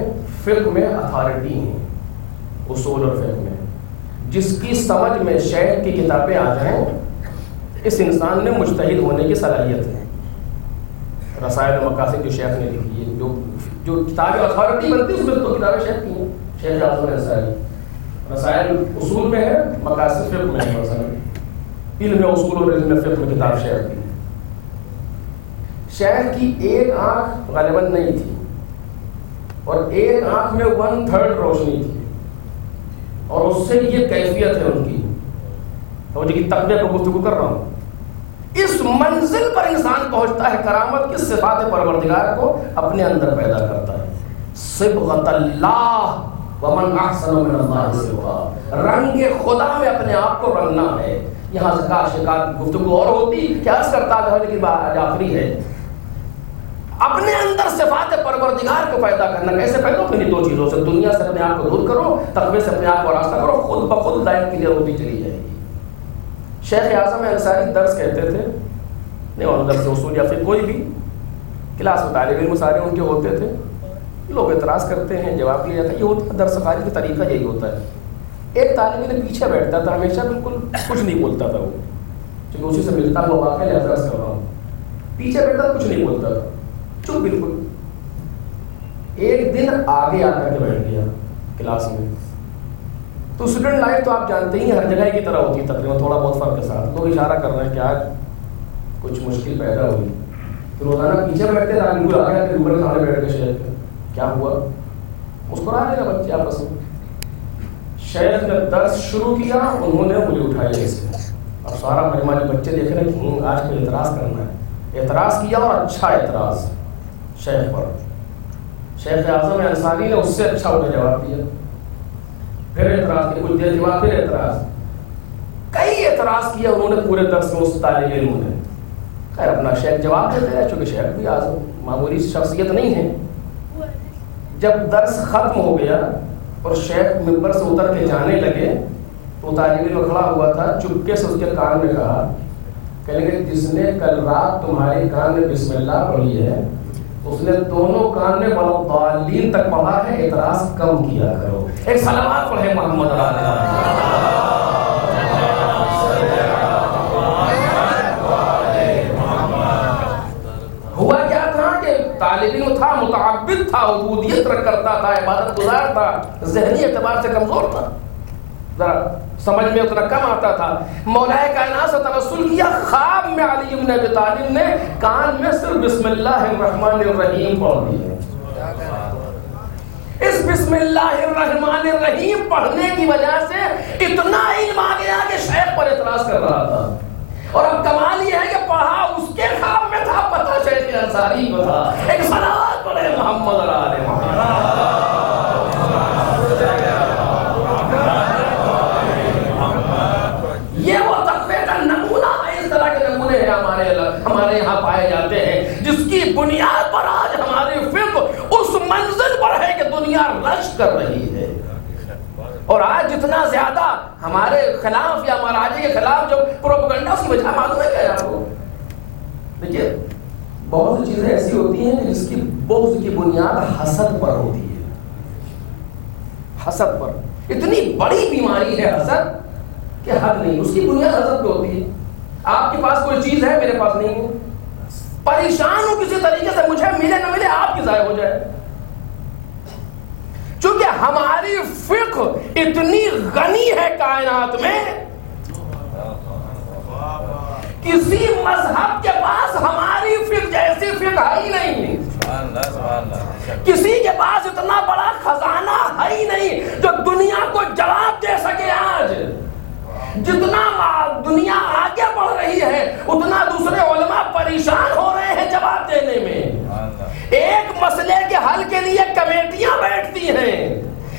فقہ میں اتھارٹی ہیں، اصول اور فقہ میں۔ جس کی سمجھ میں شیخ کی کتابیں آ جائیں، اس انسان میں مجتہد ہونے کی صلاحیت ہے۔ رسائل و مقاصد جو شیخ نے لکھی ہے، جو کتابیں اتھارٹی بنتی اس میں تو کتابیں شیخ کی ہیں، شیخ اعظم انصاری۔ رسائل اصول میں ہے، مقاصد فقہ میں ہے، مثلا علم اصول اور علم فقہ میں کتاب شیخ کی۔ شیخ کی ایک آنکھ غالباً نہیں تھی، اور ایک آنکھ میں 1/3 روشنی تھی، اور اس سے یہ کیفیت ہے ان کی، توجہ کی تقوی پر گفتگو کر رہا ہوں۔ اس منزل پر انسان پہنچتا ہے، کرامت کی صفات پروردگار کو اپنے اندر پیدا کرتا ہے۔ صبغۃ اللہ ومن احسن من اللہ صبغہ، رنگ خدا میں اپنے آپ کو رنگنا ہے۔ یہاں سے کاشکار گفتگو اور ہوتی، کیا عرض کرتا ہے، لیکن بات آخری ہے۔ اپنے اندر صفات پروردگار کو پیدا کرنا کیسے پیدا؟ اپنی دو چیزوں سے، دنیا سے اپنے آپ کو دور کرو، تقوی سے اپنے آپ کو راستہ کرو، خود بخود لائف کلیئر ہوتی چلی جائے گی۔ شیخ اعظم انصاری درس کہتے تھے، نہیں اور درس اصول یا پھر کوئی بھی کلاس میں طالب علم سارے ان کے ہوتے تھے، لوگ اعتراض کرتے ہیں، جواب دیا جاتا ہے، یہ ہوتا ہے درس خارج کا طریقہ، یہی ہوتا ہے۔ ایک طالب علم پیچھے بیٹھتا تھا، ہمیشہ بالکل کچھ نہیں بولتا تھا، وہ چونکہ اسی سے ملتا ہوا واقعہ لہذا درس کر رہا ہوں، پیچھے بیٹھتا کچھ نہیں بولتا تھا، چپ بالکل۔ ایک دن آگے آ کر کے بیٹھ گیا کلاس میں، تو اسٹوڈنٹ لائف تو آپ جانتے ہی ہر جگہ کی طرح ہوتی ہے، تقریباً تھوڑا بہت فرق کے ساتھ لوگ اشارہ کر رہے ہیں کہ آج کچھ مشکل پیدا ہوئی۔ تو روزانہ پیچھے بیٹھتے تھے، بالکل آگے کے اوپر سامنے بیٹھ کے شیخ کیا ہوا، مسکرا رہے نا بچے آپس میں۔ شیخ نے درس شروع کیا، انہوں نے انگلی اٹھائی ایسے، اب سارا مجمع جو بچے دیکھ رہے ہیں کہ آج کوئی اعتراض کرنا ہے، اعتراض کیا اور اچھا اعتراض شیخ پر۔ شیخ اعظم انصاری نے اس سے اچھا انہیں جواب دیا، پھر اعتراض کیا، کچھ دیر کے بعد پھر اعتراض، کئی اعتراض کیا انہوں نے پورے درس میں اس طالب علم نے۔ خیر اپنا شیخ جواب دیتے ہیں، چونکہ شیخ بھی اعظم معمولی شخصیت نہیں ہے۔ جب درس ختم ہو گیا اور شیخ ممبر سے اتر کے جانے لگے تو طالب علم کھڑا ہوا تھا، چپکے سے اس کے کان میں کہا، کہنے لگے جس نے کل رات تمہارے کان میں بسم اللہ پڑھی ہے اس نے دونوں کان میں والضالین تک پڑھا ہے، اعتراض کم کیا کرو. ایک صلوات پڑھے محمد علیہ. ہوا کیا تھا کہ طالب علم تھا، متعبد تھا، عبودیت کرتا تھا، عبادت گزار تھا، ذہنی اعتبار سے کمزور تھا، ذرا سمجھ میں اتنا کم آتا تھا. مولا کائنات سے توسل کیا، خواب میں علی بن ابی طالب نے کان میں صرف بسم اللہ الرحمن الرحیم پڑھ دیا. اس بسم اللہ الرحمن الرحیم پڑھنے کی وجہ سے اتنا علم آ گیا کہ شیخ پر اعتراض کر رہا تھا. اور اب کمال یہ ہے کہ پڑھا اس کے خواب میں تھا، پتہ شیخ انصاری کو تھا. ایک صلوات پڑھے محمد علیہ محمد. یہ وہ تقوی کا نمونہ ہے. اس طرح کے نمونے ہیں ہمارے یہاں پائے جاتے ہیں، جس کی بنیاد پر آج ہماری فقہ اس منزل پر ہے کہ دنیا رشک کر رہی ہے. اور آج جتنا زیادہ ہمارے خلاف یا مراجع کے خلاف جو پروپیگنڈا، اس کی وجہ معلوم ہے کیا آپ کو؟ دیکھیے بہت سی چیزیں ایسی ہوتی ہیں جس کی بغض کی بنیاد حسد پر ہوتی ہے. حسد پر اتنی بڑی بیماری ہے حسد کہ حد نہیں. اس کی بنیاد حسد پہ ہوتی ہے. آپ کے پاس کوئی چیز ہے، میرے پاس نہیں ہے، پریشان ہوں کسی طریقے سے، مجھے ملے نہ ملے آپ کی ضائع ہو جائے. چونکہ ہماری فقہ اتنی غنی ہے کائنات میں، کسی مذہب کے پاس ہماری فقہ جیسی فقہ ہے ہی نہیں. کسی کے پاس اتنا بڑا خزانہ ہے ہی نہیں جو دنیا کو جواب دے سکے. آج جتنا دنیا آگے بڑھ رہی ہے اتنا دوسرے علماء پریشان ہو رہے ہیں جواب دینے میں. ایک مسئلے کے حل کے لیے کمیٹیاں بیٹھتی ہیں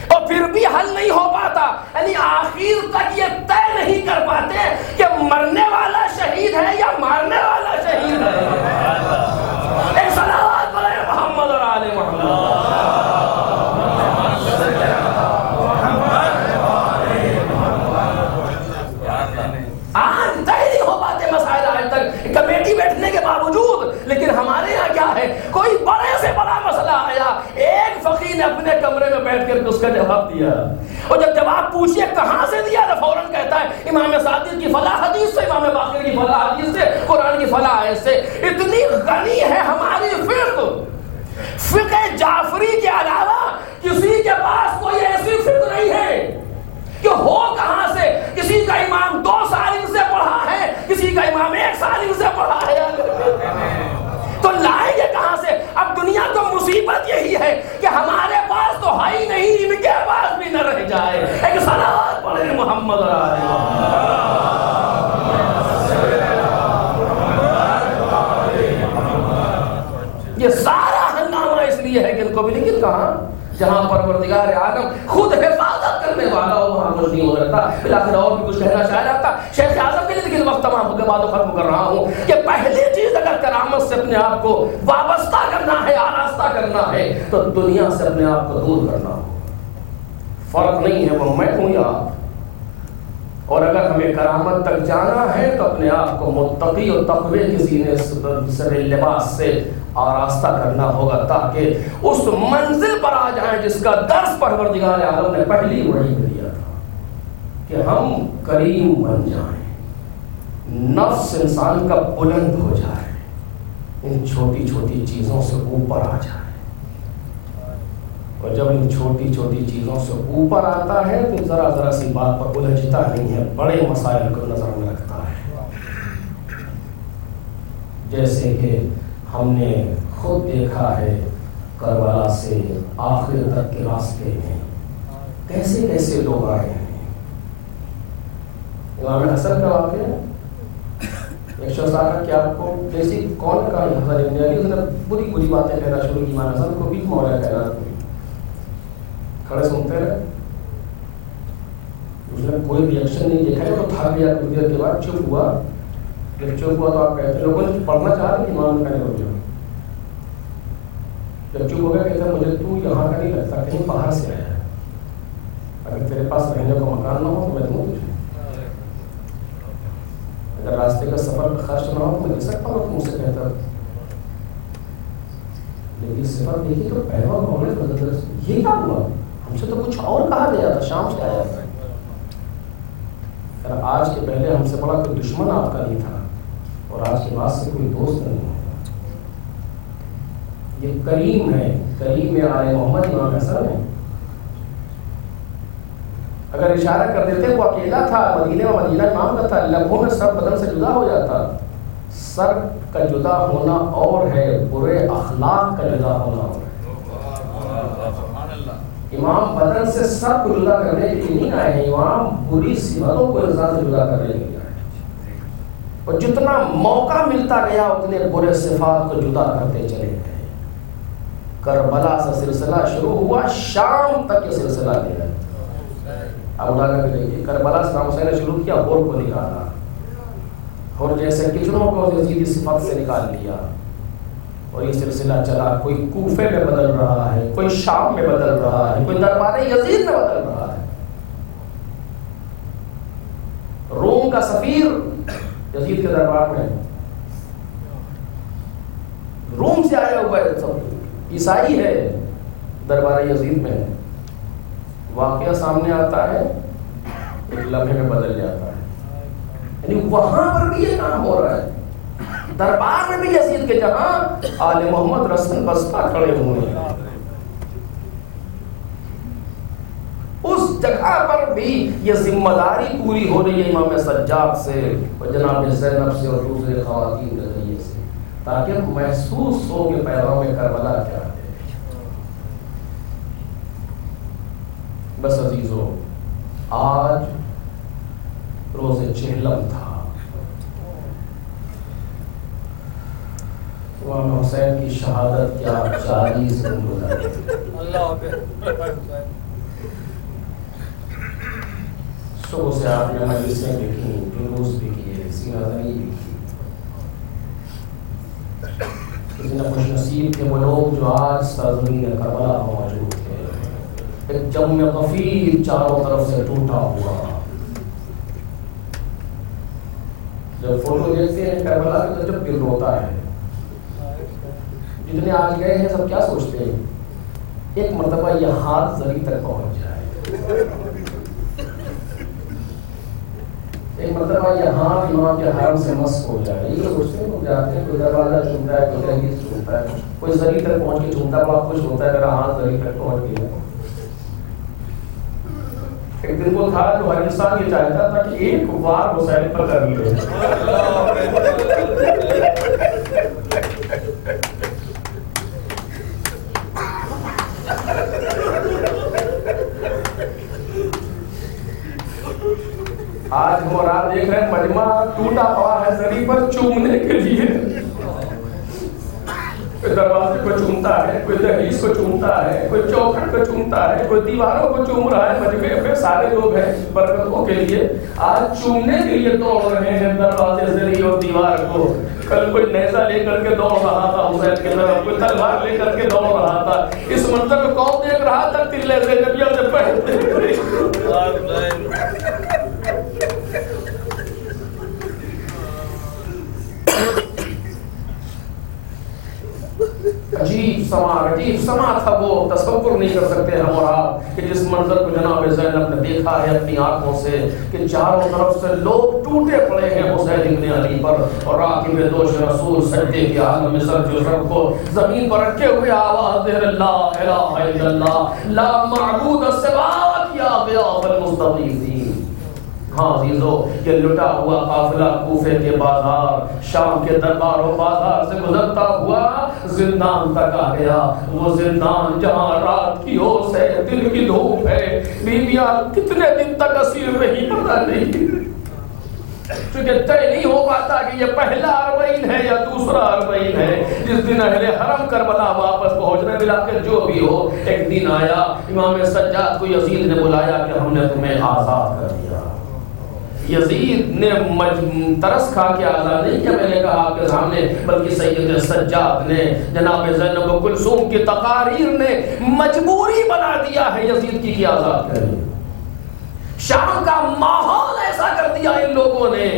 اور پھر بھی حل نہیں ہو پاتا. یعنی آخر تک یہ طے نہیں کر پاتے کہ مرنے والا شہید ہے یا مارنے والا شہید ہے. ایک صلوات پڑھے محمد اور آل محمد. آج طے نہیں ہو پاتے مسائل آج تک کمیٹی بیٹھنے کے باوجود. لیکن ہمارے یہاں کیا ہے، کوئی بڑے سے بڑا مسئلہ آیا، ایک فقیر نے اپنے کمرے میں بیٹھ کر اس کا جواب دیا. اور جب جواب پوچھئے کہاں سے دیا تو فوراً کہتا ہے امام صادق کی فلاں حدیث سے، امام باقر کی فلاں حدیث سے، قرآن کی فلاں آیت سے. اتنی غنی ہے ہماری فقہ. فقہ جعفری کے علاوہ کسی کے پاس کوئی ایسی فقہ نہیں ہے کہ ہو کہاں سے. کسی کا امام 2 سال ان سے پڑھا ہے، کسی کا امام 1 سال ان سے پڑھا ہے، تو لائیں گے کہاں سے؟ اب دنیا کو مصیبت یہی ہے کہ ہمارے پاس تو ہے ہی نہیں، ان کے پاس بھی نہ رہ جائے. ایک صلوات پڑھے محمد علیہ محمد. یہ سارا ہنگامہ اس لیے ہے کہ ان کو بھی، لیکن کہاں جہاں پروردگار عالم خود حفاظت کرنے والا ہو وہاں کچھ نہیں ہو رہتا. بلاخر اور بھی کچھ کہنا چاہ رہا تھا شیخ اعظم کے لیے، لیکن وقت تمام ہو گیا، بات ختم کر رہا ہوں کہ پہلی چیز اگر کرامت سے اپنے آپ کو وابستہ کرنا ہے، آراستہ کرنا ہے، تو دنیا سے اپنے آپ کو دور کرنا ہو. فرق نہیں ہے وہ میں ہوں یا آپ. اور اگر ہمیں کرامت تک جانا ہے تو اپنے آپ کو متقی اور تقوی کے زینے سے لباس سے آراستہ کرنا ہوگا تاکہ اس منزل پر آ جائیں جس کا درس پروردگار عالم نے پہلی وحی میں دیا تھا کہ ہم کریم بن جائیں، نفس انسان کا بلند ہو جائے، ان چھوٹی چھوٹی چیزوں سے اوپر آ جائے. اور جب ان چھوٹی چھوٹی چیزوں سے اوپر آتا ہے تو ذرا ذرا سی بات پر الجھتا نہیں ہے، بڑے مسائل کو نظر میں رکھتا ہے. جیسے کہ ہم نے خود دیکھا ہے کربلا سے آخر تک کے راستے میں کیسے کیسے لوگ آئے ہیں. امام حسن کا واقعہ، ایک شخص آیا کہ آپ کو جیسی کون کا حسن ابن علی، اس نے بری بری باتیں کہنا شروع کی. امام حسن کو بھی مولا کہنا کھڑے سنتے رہے. اس نے کوئی ریئیکشن نہیں دیکھا ہے، تو تھک گیا. کچھ دیر کے بعد چپ ہوا. جب چپ ہوا تو آپ کہتے ہیں لوگوں نے پڑھنا چاہ رہے کہ امام کہنے ہو جاؤ. جب چپ ہو گیا کہتے ہیں مجھے تو یہاں کا نہیں لگتا، کہیں باہر سے آیا ہے، اگر تیرے پاس رہنے کو مکان نہ ہو تو میں دوں تجھے، اگر راستے کا سفر کا خرچ نہ ہو تو میں دے سکتا ہوں. تم سے کہتا لیکن صفت دیکھی تو پہلو ہونے پر یہ کیا ہوا؟ ہم سے تو کچھ اور کہا گیا تھا، شام سے آیا تھا. آج کے پہلے ہم سے بڑا کوئی دشمن آپ کا نہیں تھا، اور آج کے بعد سے کوئی دوست نہیں ہوگا. یہ کریم ہے، کریم آل محمد امام حسن ہے. اگر اشارہ کر دیتے وہ اکیلا تھا، مدینے میں مدینہ امام کا تھا، لمحوں میں سر بدن سے جدا ہو جاتا. سر کا جدا ہونا اور ہے، برے اخلاق کا جدا ہونا اور ہے. امام بدن سے سر کو جدا کرنے کے لیے نہیں آئے ہیں، امام بری صفتوں کو انسان سے جدا کرنے کے لیے آئے ہیں. اور جتنا موقع ملتا گیا اتنے برے صفات کو جدا کرتے چلے گئے. کربلا سے سلسلہ شروع ہوا، شام تک یہ سلسلہ گیا. اب اٹھا کے دیکھیے، کربلا سے امام حسین نے شروع کیا، ہور کو نکالا، اور جیسے کچنوں کو یزید کی صفت سے نکال لیا، اور یہ سلسلہ چلا. کوئی کوفے میں بدل رہا ہے، کوئی شام میں بدل رہا ہے، کوئی دربار یزید میں بدل رہا ہے. روم کا سفیر یزید کے دربار میں، روم سے آیا ہوا ہے، سب عیسائی ہے، دربار یزید میں. واقعہ سامنے آتا ہے، ایک لمحے میں بدل جاتا ہے. یعنی وہاں پر بھی یہ کام ہو رہا ہے، دربار میں بھی یزید کے جہاں آل محمد رسن بستہ کھڑے ہوئے ہیں، اس جگہ پر بھی یہ ذمہ داری پوری ہو رہی ہے امام سجاد سے اور جناب زینب سے اور دوسرے خواتین کے ذریعے سے، تاکہ محسوس ہو کہ پیغام کربلا کیا ہے. بس عزیزو، آج روز چہلم تھا. امام حسین کی شہادت کیا 40 دن گزارے. صبح سے آپ نے مجلسیں لکھی، جلوس بھی کیے، سینہ زنی بھی کی. کسی نے خوش نصیب تھے وہ لوگ جو آج سرزمین کربلا موجود تھے. ایک جم غفیر چاروں طرف سے ٹوٹا ہوا. جب فوٹو دیکھتے ہیں کربلا کا تو جب دل روتا ہے. جتنے آج گئے ہیں سب کیا سوچتے ہیں، ایک مرتبہ یہ ہاتھ زری تک پہنچ جائے، ایک مرتبہ یہ ہاتھ امام کے حرم سے مس ہو جائے. یہ سوچتے ہیں لوگ جاتے ہیں، کوئی دروازہ چومتا ہے، کوئی دہلیز چومتا ہے، کوئی زری تک پہنچ کے چومتا ہے، بڑا خوش ہوتا ہے میرا ہاتھ زری تک پہنچ گیا. ایک دن وہ تھا جو ہر انسان یہ چاہتا تھا کہ ایک وار حسین پر کر لے. آج ہم اور آپ دیکھ رہے ہیں مجمع ٹوٹا پڑا ہے زری پر چومنے کے لیے. کوئی دروازے کو چومتا ہے، کوئی دہلیز کو چومتا ہے، کوئی چوکھٹ کو چومتا ہے، کوئی دیواروں کو چوم رہا ہے. مجمع پہ سارے لوگ ہیں برکتوں کے لیے، آج چومنے کے لیے دوڑ رہے ہیں دروازے زری اور دیوار کو. کل کوئی نیزہ لے کر کے دوڑ رہا تھا حسین کی طرف، کوئی تلوار لے کر کے دوڑ رہا تھا. اس منظر کو کون دیکھ رہا تھا؟ تلے زینبیہ سے پہلے. عجیب سما تھا وہ، تصور نہیں کر سکتے ہم اور آپ کہ جس منظر کو جناب زینب نے دیکھا ہے اپنی آنکھوں سے کہ چاروں طرف سے لوگ ٹوٹے پڑے ہیں حسین ابن علی پر، اور راکب دوش رسول سجدے کی حالت میں سر جو سر کو زمین پر رکھے ہوئے آواز دے رہے لا الہ الا اللہ لا معبود سواک یا غیاث المستغیثین. ہاں عزیزو، یہ لٹا ہوا قافلہ کوفے کے بازار، شام کے دربار و بازار سے گزرتا ہوا زندان تک آ گیا. وہ زندان جہاں رات کی اوس ہے، دن کی دھوپ ہے، بیویاں کتنے دن تک اسیر رہی پتہ نہیں، چونکہ طے نہیں ہو پاتا کہ یہ پہلا اربعین ہے یا دوسرا اربعین ہے. جس دن اہل حرم کربلا واپس پہنچنے ملا کہ جو بھی ہو، ایک دن آیا امام سجاد کو یزید نے بلایا کہ ہم نے تمہیں آزاد کر دیا. یزید نے ترس کھا کے آزاد نہیں کیا میں نے کہا آپ کے سامنے، بلکہ سید سجاد نے، جناب زینب و کلثوم کی تقاریر نے مجبوری بنا دیا ہے یزید کی آزاد کریں. شام کا ماحول ایسا کر دیا ان لوگوں نے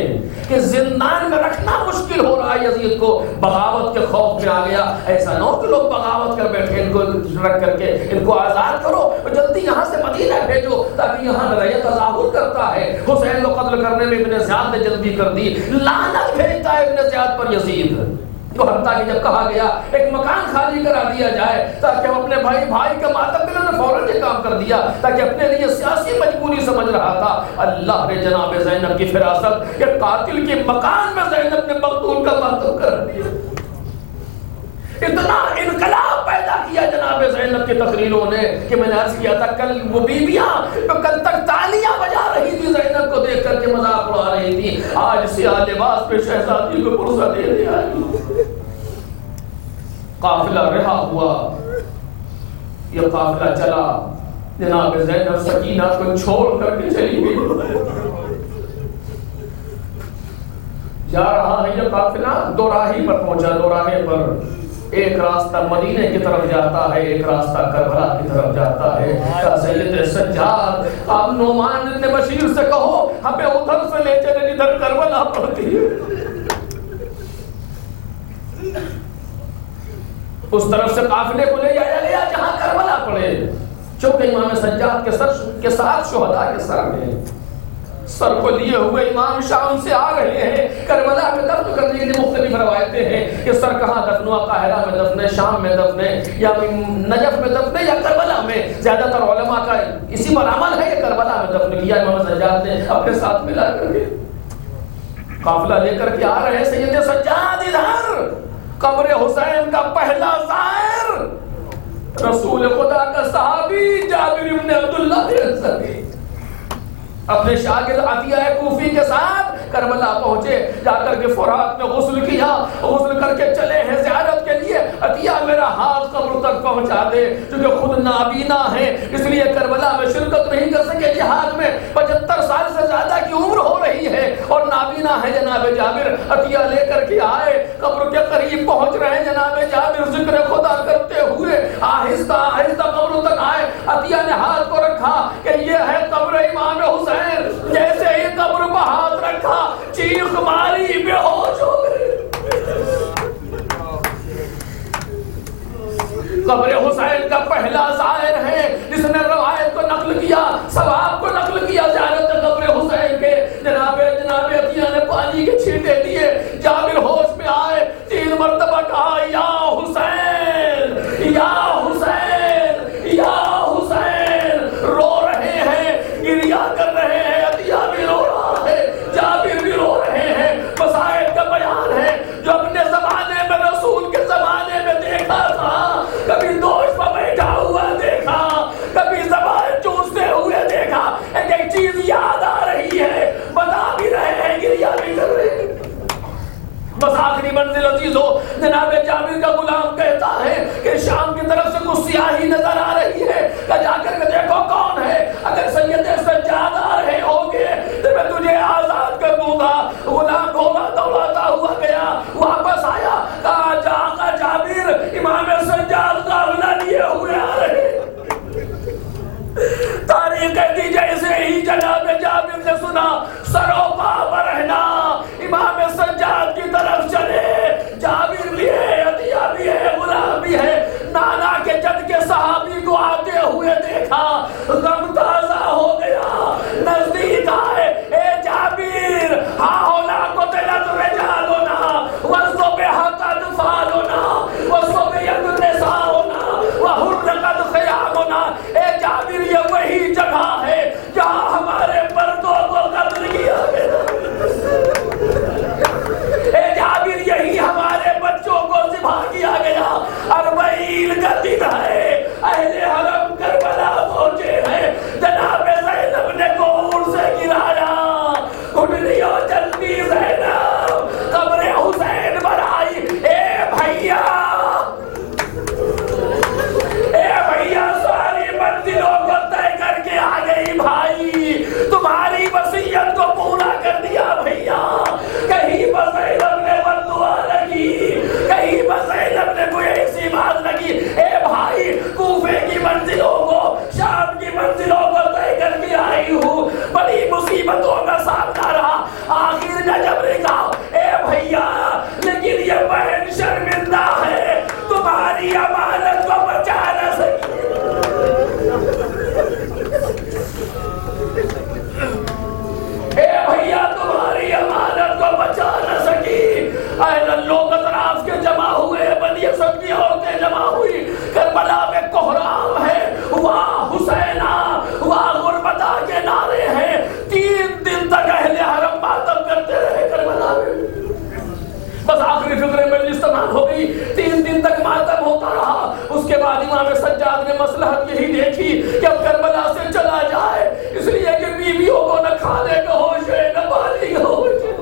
کہ زندان میں رکھنا مشکل ہو رہا ہے یزید کو، بغاوت کے خوف میں آ گیا۔ ایسا نہ ہو کہ لوگ بغاوت کر بیٹھے، ان کو رکھ کر کے ان کو آزاد کرو، جلدی یہاں سے مدینہ بھیجو تاکہ یہاں لڑائی تظاہر کرتا ہے۔ حسین کو قتل کرنے میں ابن زیاد نے جلدی کر دی، لعنت بھیجتا ہے ابن زیاد پر یزید۔ تو حتیٰ کہ جب کہا گیا ایک مکان خالی کرا دیا جائے تاکہ ہم اپنے بھائی کا ماتم، انہوں نے فوراً یہ کام کر دیا تاکہ اپنے لیے سیاسی مجبوری سمجھ رہا تھا۔ اللہ نے جناب زینب کی فراست کہ قاتل کے مکان میں زینب نے مقتول کا ماتم کر دیا۔ اتنا انقلاب پیدا کیا جناب زینب کی تقریروں نے کہ میں نے عرض کیا تھا کل وہ بیویاں تو کل تک تالیاں بجا رہی تھی زینب کو دیکھ کر کے مذاق اڑا رہی تھی، آج سیاہ لباس پہ شہزادی کو پرسہ دے دیا۔ قافلہ رہا ہوا، یہ قافلہ چلا، جناب زینب سکینہ کو چھوڑ کر کے چلی گئی۔ جا رہا ہے یہ قافلہ، دو راہی پر پہنچا، دو راہے پر ایک راستہ مدینے کی طرف جاتا ہے، ایک راستہ کربلا کی طرف جاتا ہے۔ کہ سید سجاد آپ نعمان بن بشیر سے کہو ہمیں ادھر سے لے چلے جدھر کربلا پڑتی ہے، اس طرف سے قافلے کو لے جایا گیا جہاں کربلا پڑے، چونکہ امام سجاد کے سر کے ساتھ شہداء کے سر میں سر کو لیے ہوئے امام شام سے آ رہے ہیں کربلا میں دفن کرنے کے لیے۔ مختلف روایتیں ہیں کہ سر کہاں دفن ہوا، قاہرہ میں دفن ہے، شام میں دفن ہے، یا نجف میں دفن ہے، یا کربلا میں۔ زیادہ تر علماء کا اسی پر عمل ہے کہ کربلا میں دفن کیا امام سجاد نے اپنے ساتھ ملا کر کے۔ قافلہ لے کر کے آ رہے ہیں سید سجاد ادھر، قبر حسین کا پہلا زائر رسول خدا کا صحابی جابر بن عبداللہ الانصاری اپنے شاگرد عطیہ کوفی کے ساتھ کربلا پہنچے، جا کر کے فرات میں غسل کیا، غسل کر کے چلے ہیں زیارت کے لیے۔ عطیہ میرا ہاتھ قبر تک پہنچا دے، چونکہ خود نابینا ہے اس لیے کربلا میں شرکت نہیں کر سکے۔ جہاد میں 75 سال سے زیادہ کی عمر ہو رہی ہے اور نابینا ہے جناب جابر۔ عطیہ لے کر کے آئے، قبر کے قریب پہنچ رہے ہیں جناب جابر، ذکر خدا کرتے ہوئے آہستہ آہستہ قبر تک آئے۔ عطیہ نے ہاتھ کو رکھا کہ یہ ہے قبر امام حسین۔ جیسے ہی قبر پر ہاتھ رکھا چیخ ماری، بے ہوش ہو گئے۔ قبر حسین کا پہلا زائر ہے جس نے روایت کو نقل کیا، ثواب کو نقل کیا زیارت قبر حسین کے۔ جناب عطیہ نے پانی کے چھینٹے دیے، جابر ہوش میں آئے، 3 مرتبہ کہا یا حسین یا حسین یا حسین۔ رو رہے ہیں، گریا کر رہے ہیں، عطیہ بھی رو رہا ہے، جابر بھی رو رہے ہیں۔ مسائل کا بیان ہے جو اپنے زمانے میں رسول کے زمانے میں دیکھا تھا، کبھی دوش پر بیٹھا ہوا دیکھا، کبھی زبان چوستے ہوئے دیکھا، ایک چیز یاد آ رہی ہے، بتا بھی رہے ہیں، گریا بھی کر رہے ہیں۔ بس آخری منزل عزیزو، جناب جابر کا غلام کہتا ہے کہ شام کی طرف سے کچھ سیاہی نظر آ رہی ہے، کہ جا کر کے دیکھو کون ہے، اگر سید سجاد آ رہے ہوں گے تو میں تجھے آزاد کر دوں گا۔ غلام گھوڑا دوڑاتا ہوا گیا، واپس آیا، کہا جا جابر امام سجاد قافلہ لیے ہوئے آ رہے۔ تاریخ کہتی جیسے ہی جناب جابر نے سنا سروپا برہنا امام سجاد کی طرف چلے، جابر بھی ہے، عطیہ بھی ہے، غلام بھی ہے، نانا کے جد کے صحابی کو آتے ہوئے دیکھ تمہاری امانت کو بچا نہ سکی، اے بھیا تمہاری امانت کو بچا نہ سکی، اہل لوگ اطراف کے جمع ہوئے، بنی اسد کی عورتیں جمع ہوئی، کربلا میں کوہرام ہے، وہاں حسینہ، وہاں غربتہ کے نعرے ہیں، 3 دن تک اہل حرم ماتم کرتے رہے کربلا میں، بس آخری فکر مجلس تمام ہو گئی، 3 دن تک ماتم ہوتا رہا۔ اس کے بعد امام سجاد نے مصلحت یہی دیکھی کہ اب کربلا سے چلا جائے، اس لیے کہ بیویوں کو نہ کھانے کا ہوش ہے نہ پانی کا ہوش ہے،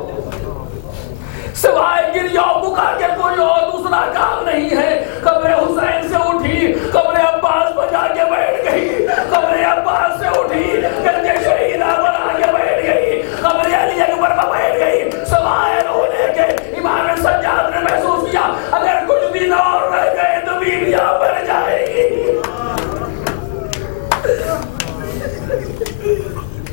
سوائے گریہ و بکا کے کوئی اور دوسرا کام نہیں ہے۔ قبر حسین سے اٹھی، قبر عباس بجا کے بیٹھ گئی، قبر عباس سے اٹھی، گنج شہیدہ بنا کے بیٹھ گئی، قبر علی اکبر پر بیٹھ گئی، سوائے رونے کے۔ امام سجاد نے محسوس کیا اگر کچھ دن اور رہ گئے تو بیویاں مر جائے گی۔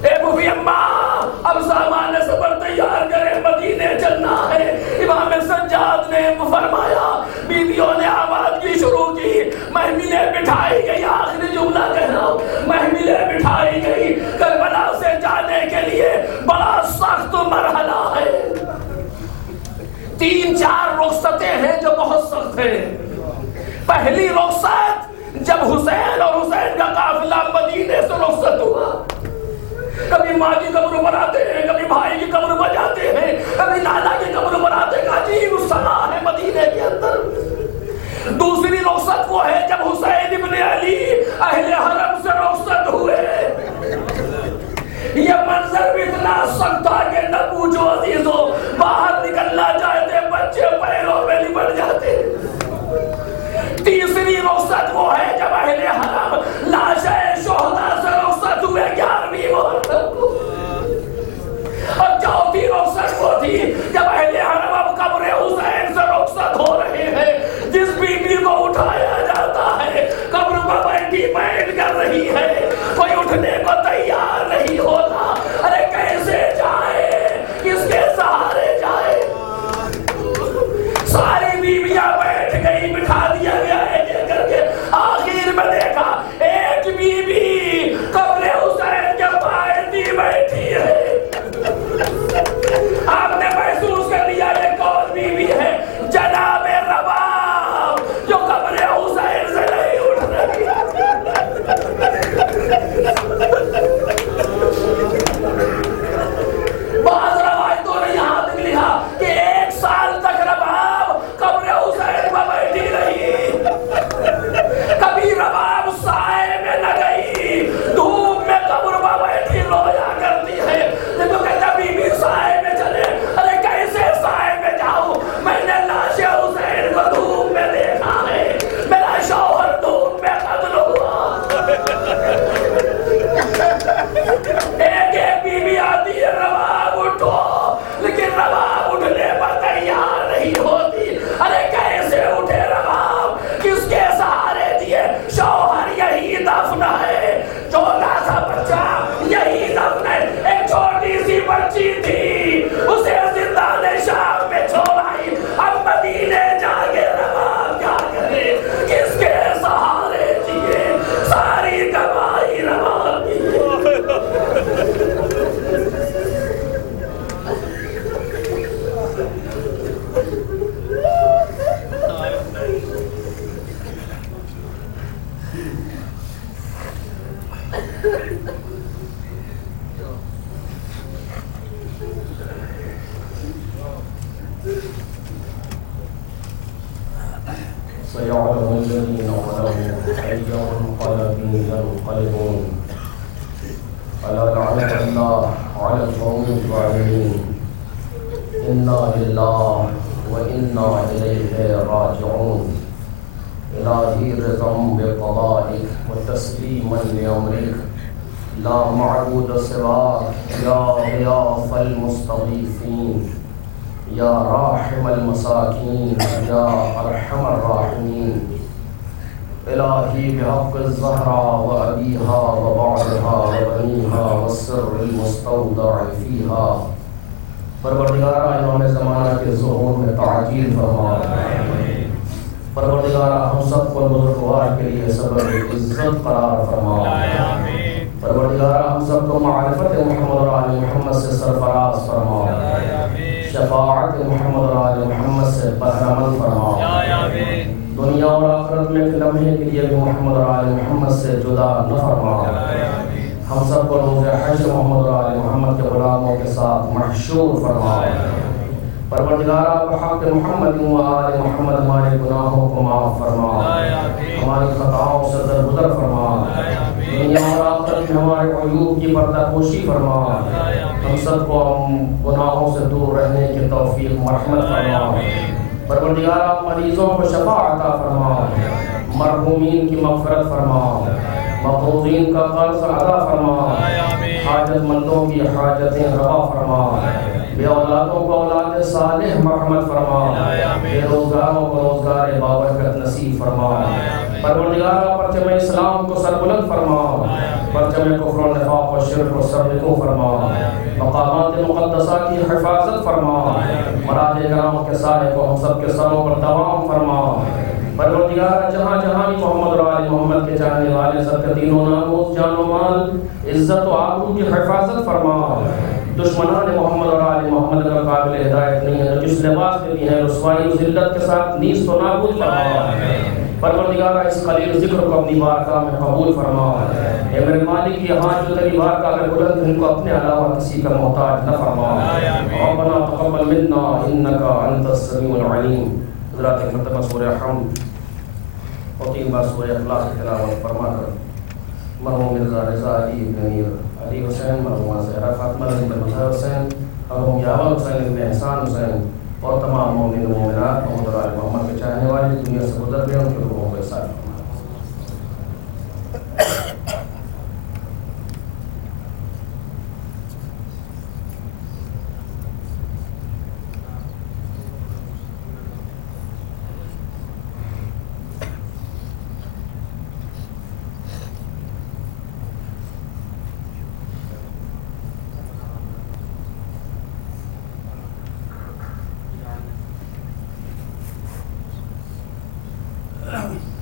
اے بوبی اماں، اب سامان سفر تیار کریں، مدینے چلنا ہے۔ امام سجاد نے فرمایا، بیویوں نے آوازگی شروع کی، محملیں بٹھائی گئی، آخری جملہ کہہ رہا ہوں، محملیں بٹھائی گئی، کربلا سے جانے کے لیے بڑا سخت مرحلہ ہے، 3-4 رخصتیں ہیں جو بہت سخت ہیں۔ پہلی رخصت جب حسین اور حسین کا قافلہ مدینے سے رخصت ہوا، کبھی ماں کی قبر پر آتے ہیں، کبھی بھائی کی قبر پر جاتے ہیں، کبھی نانا کی قبر پر آتے ہیں، عجیب صدا ہے مدینے کے اندر۔ دوسری رخصت وہ ہے جب حسین ابن علی اہل حرم سے رخصت ہوئے، یہ منظر بھی اتنا سخت تھا کہ نہ پوچھو عزیزو، باہر نکلنا چاہتے بچے پیروں میں لپٹ جاتے۔ تیسری رخصت وہ ہے جب اہل حرم لاشیں شہداء سے رخصت ہوئے 11ویں محرم کو، اور چوتھی رخصت وہ تھی جب اہل حرم اب قبر حسین سے رخصت ہو رہے ہیں، جس بیوی کو اٹھایا جاتا ہے قبر پر بیٹھی بیٹھ کر رہی ہے، کوئی اٹھنے کو تیار نہیں ہوتا، ارے کیسے جائے، کس کے سہارے جائے؟ ساری بیویاں بیٹھ گئی، بٹھا دیا گیا ایک کر کے، آخر میں دیکھا ایک بیوی قبر حسین کے پائے بیٹھی ہے۔ آپ نے محسوس کر لیا یہ کون بیوی ہے؟ جناب رباب، جو قبر حسین سے نہیں اٹھ رہی۔ بعض روایتوں نے یہاں تک لکھا کہ 1 سال تک رباب قبر حسین میں بیٹھی رہی، کبھی رباب سائے میں نہ گئی، دھوپ میں قبر میں بیٹھی رویا کرتی ہے، لیکن کہتا بی بی سائے میں چلے، ارے کیسے سائے میں جاؤں، میں نے لاش حسین کو دھوپ میں دیکھا ہے، میرا شوہر دھوپ میں قتل ہوا۔ ایک ایک بی بی آتی ہے، رباب اٹھو، لیکن رباب اٹھنے پر تیار نہیں ہوتی، ارے کیسے اٹھے رباب، کس کے سہارے دیے؟ شوہر یہی دفن ہے، چھوٹا سا بچہ یہی دفن ہے، ایک چھوٹی سی بچی تھی، اسے زندان شام میں چھوڑائی، اب مدینے جا کے رباب کیا کرے، کس کے سہارے دیے؟ ساری کمائی رباب کی۔ سيعلم الذين ظلموا أي منقلب ينقلبون ألا لعنة الله على القوم الظالمين إنا لله وإنا إليه راجعون إلهي رضا بقضائك وتسليما لأمرك لا معبود سواك يا غياث المستضيفين يا راحم المساكين يا أرحم الراحمين إلهي بحق الزهراء وأبيها وبعضها وبنيها والسر المستودع فيها پروردگارہ امام زمانہ کے ظہور میں تعجیل فرما، پروردگارہ ہم سب کو سبب عزت قرار فرما۔ پروردگار ہم سب کو معرفت محمد اور آل محمد سے سرفراز فرما، شفاعت محمد اور آل محمد سے بہرمند فرما، دنیا اور آخرت میں ایک لمحے کے لیے بھی محمد اور آل محمد سے جدا نہ فرما۔ ہم سب کو روز حشر محمد اور آل محمد کے غلاموں کے ساتھ محشور فرما۔ پروردگارہ بحق محمد و آل محمد ہمارے گناہوں کو معاف فرما، ہماری خطاؤں سے درگزر فرما، دنیا اور آخرت میں ہمارے عیوب کی پردہ پوشی فرما، ہم سب کو گناہوں سے دور رہنے کی توفیق مرحمت فرما۔ پروردگارہ مریضوں کو شفا عطا فرما، مرحومین کی مغفرت فرما، مقروضین کا قرض ادا فرما، حاجت مندوں کی حاجتیں روا فرما، بے اولادوں کو اولاد صالح مرحمت فرما، بے روزگاروں کو روزگار بابرکت نصیب فرما۔ پروردگارہ پرچم اسلام کو سربلند فرما، پرچم کفر و نفاق و شرک و سرنگوں فرما، مقامات مقدسہ کی حفاظت فرما، مراد کرام کے سائے کو ہم سب کے سروں پر دوام فرما۔ پروردگار جہاں جہاں بھی محمد اور آل محمد کے چاہنے والے سب کے دین و ناموس جان و مال عزت و آبرو کی حفاظت فرما۔ دشمنان محمد اور آل محمد کا قابل ہدایت نہیں ہے، جس لباس میں بھی ہے رسوائی و ذلت کے ساتھ نیست و نابود فرما۔ پروردگارہ اس خلیل ذکر کو اپنی بارگاہ میں قبول فرما۔ اے میرے مالک یہاں جو تیری بارگاہ میں بلند ان کو اپنے علاوہ کسی کا محتاج نہ فرما۔ ربنا تقبل منا انک انت السمیع العلیم۔ حضرات مرتبہ سورہ حمد اور 3 بار سورہ اخلاص کی تلاوت فرما کر مرحوم مرزا رضا علی ابن امیر علی حسین، مرحومہ زہرا فاطمہ بنت مظہر حسین، مرحوم یاور حسین ابن احسان حسین اور تمام مومن و مومنات محمد اور آل محمد کے چاہنے والے دنیا سے گزر گئے ان کے روحوں کے ساتھ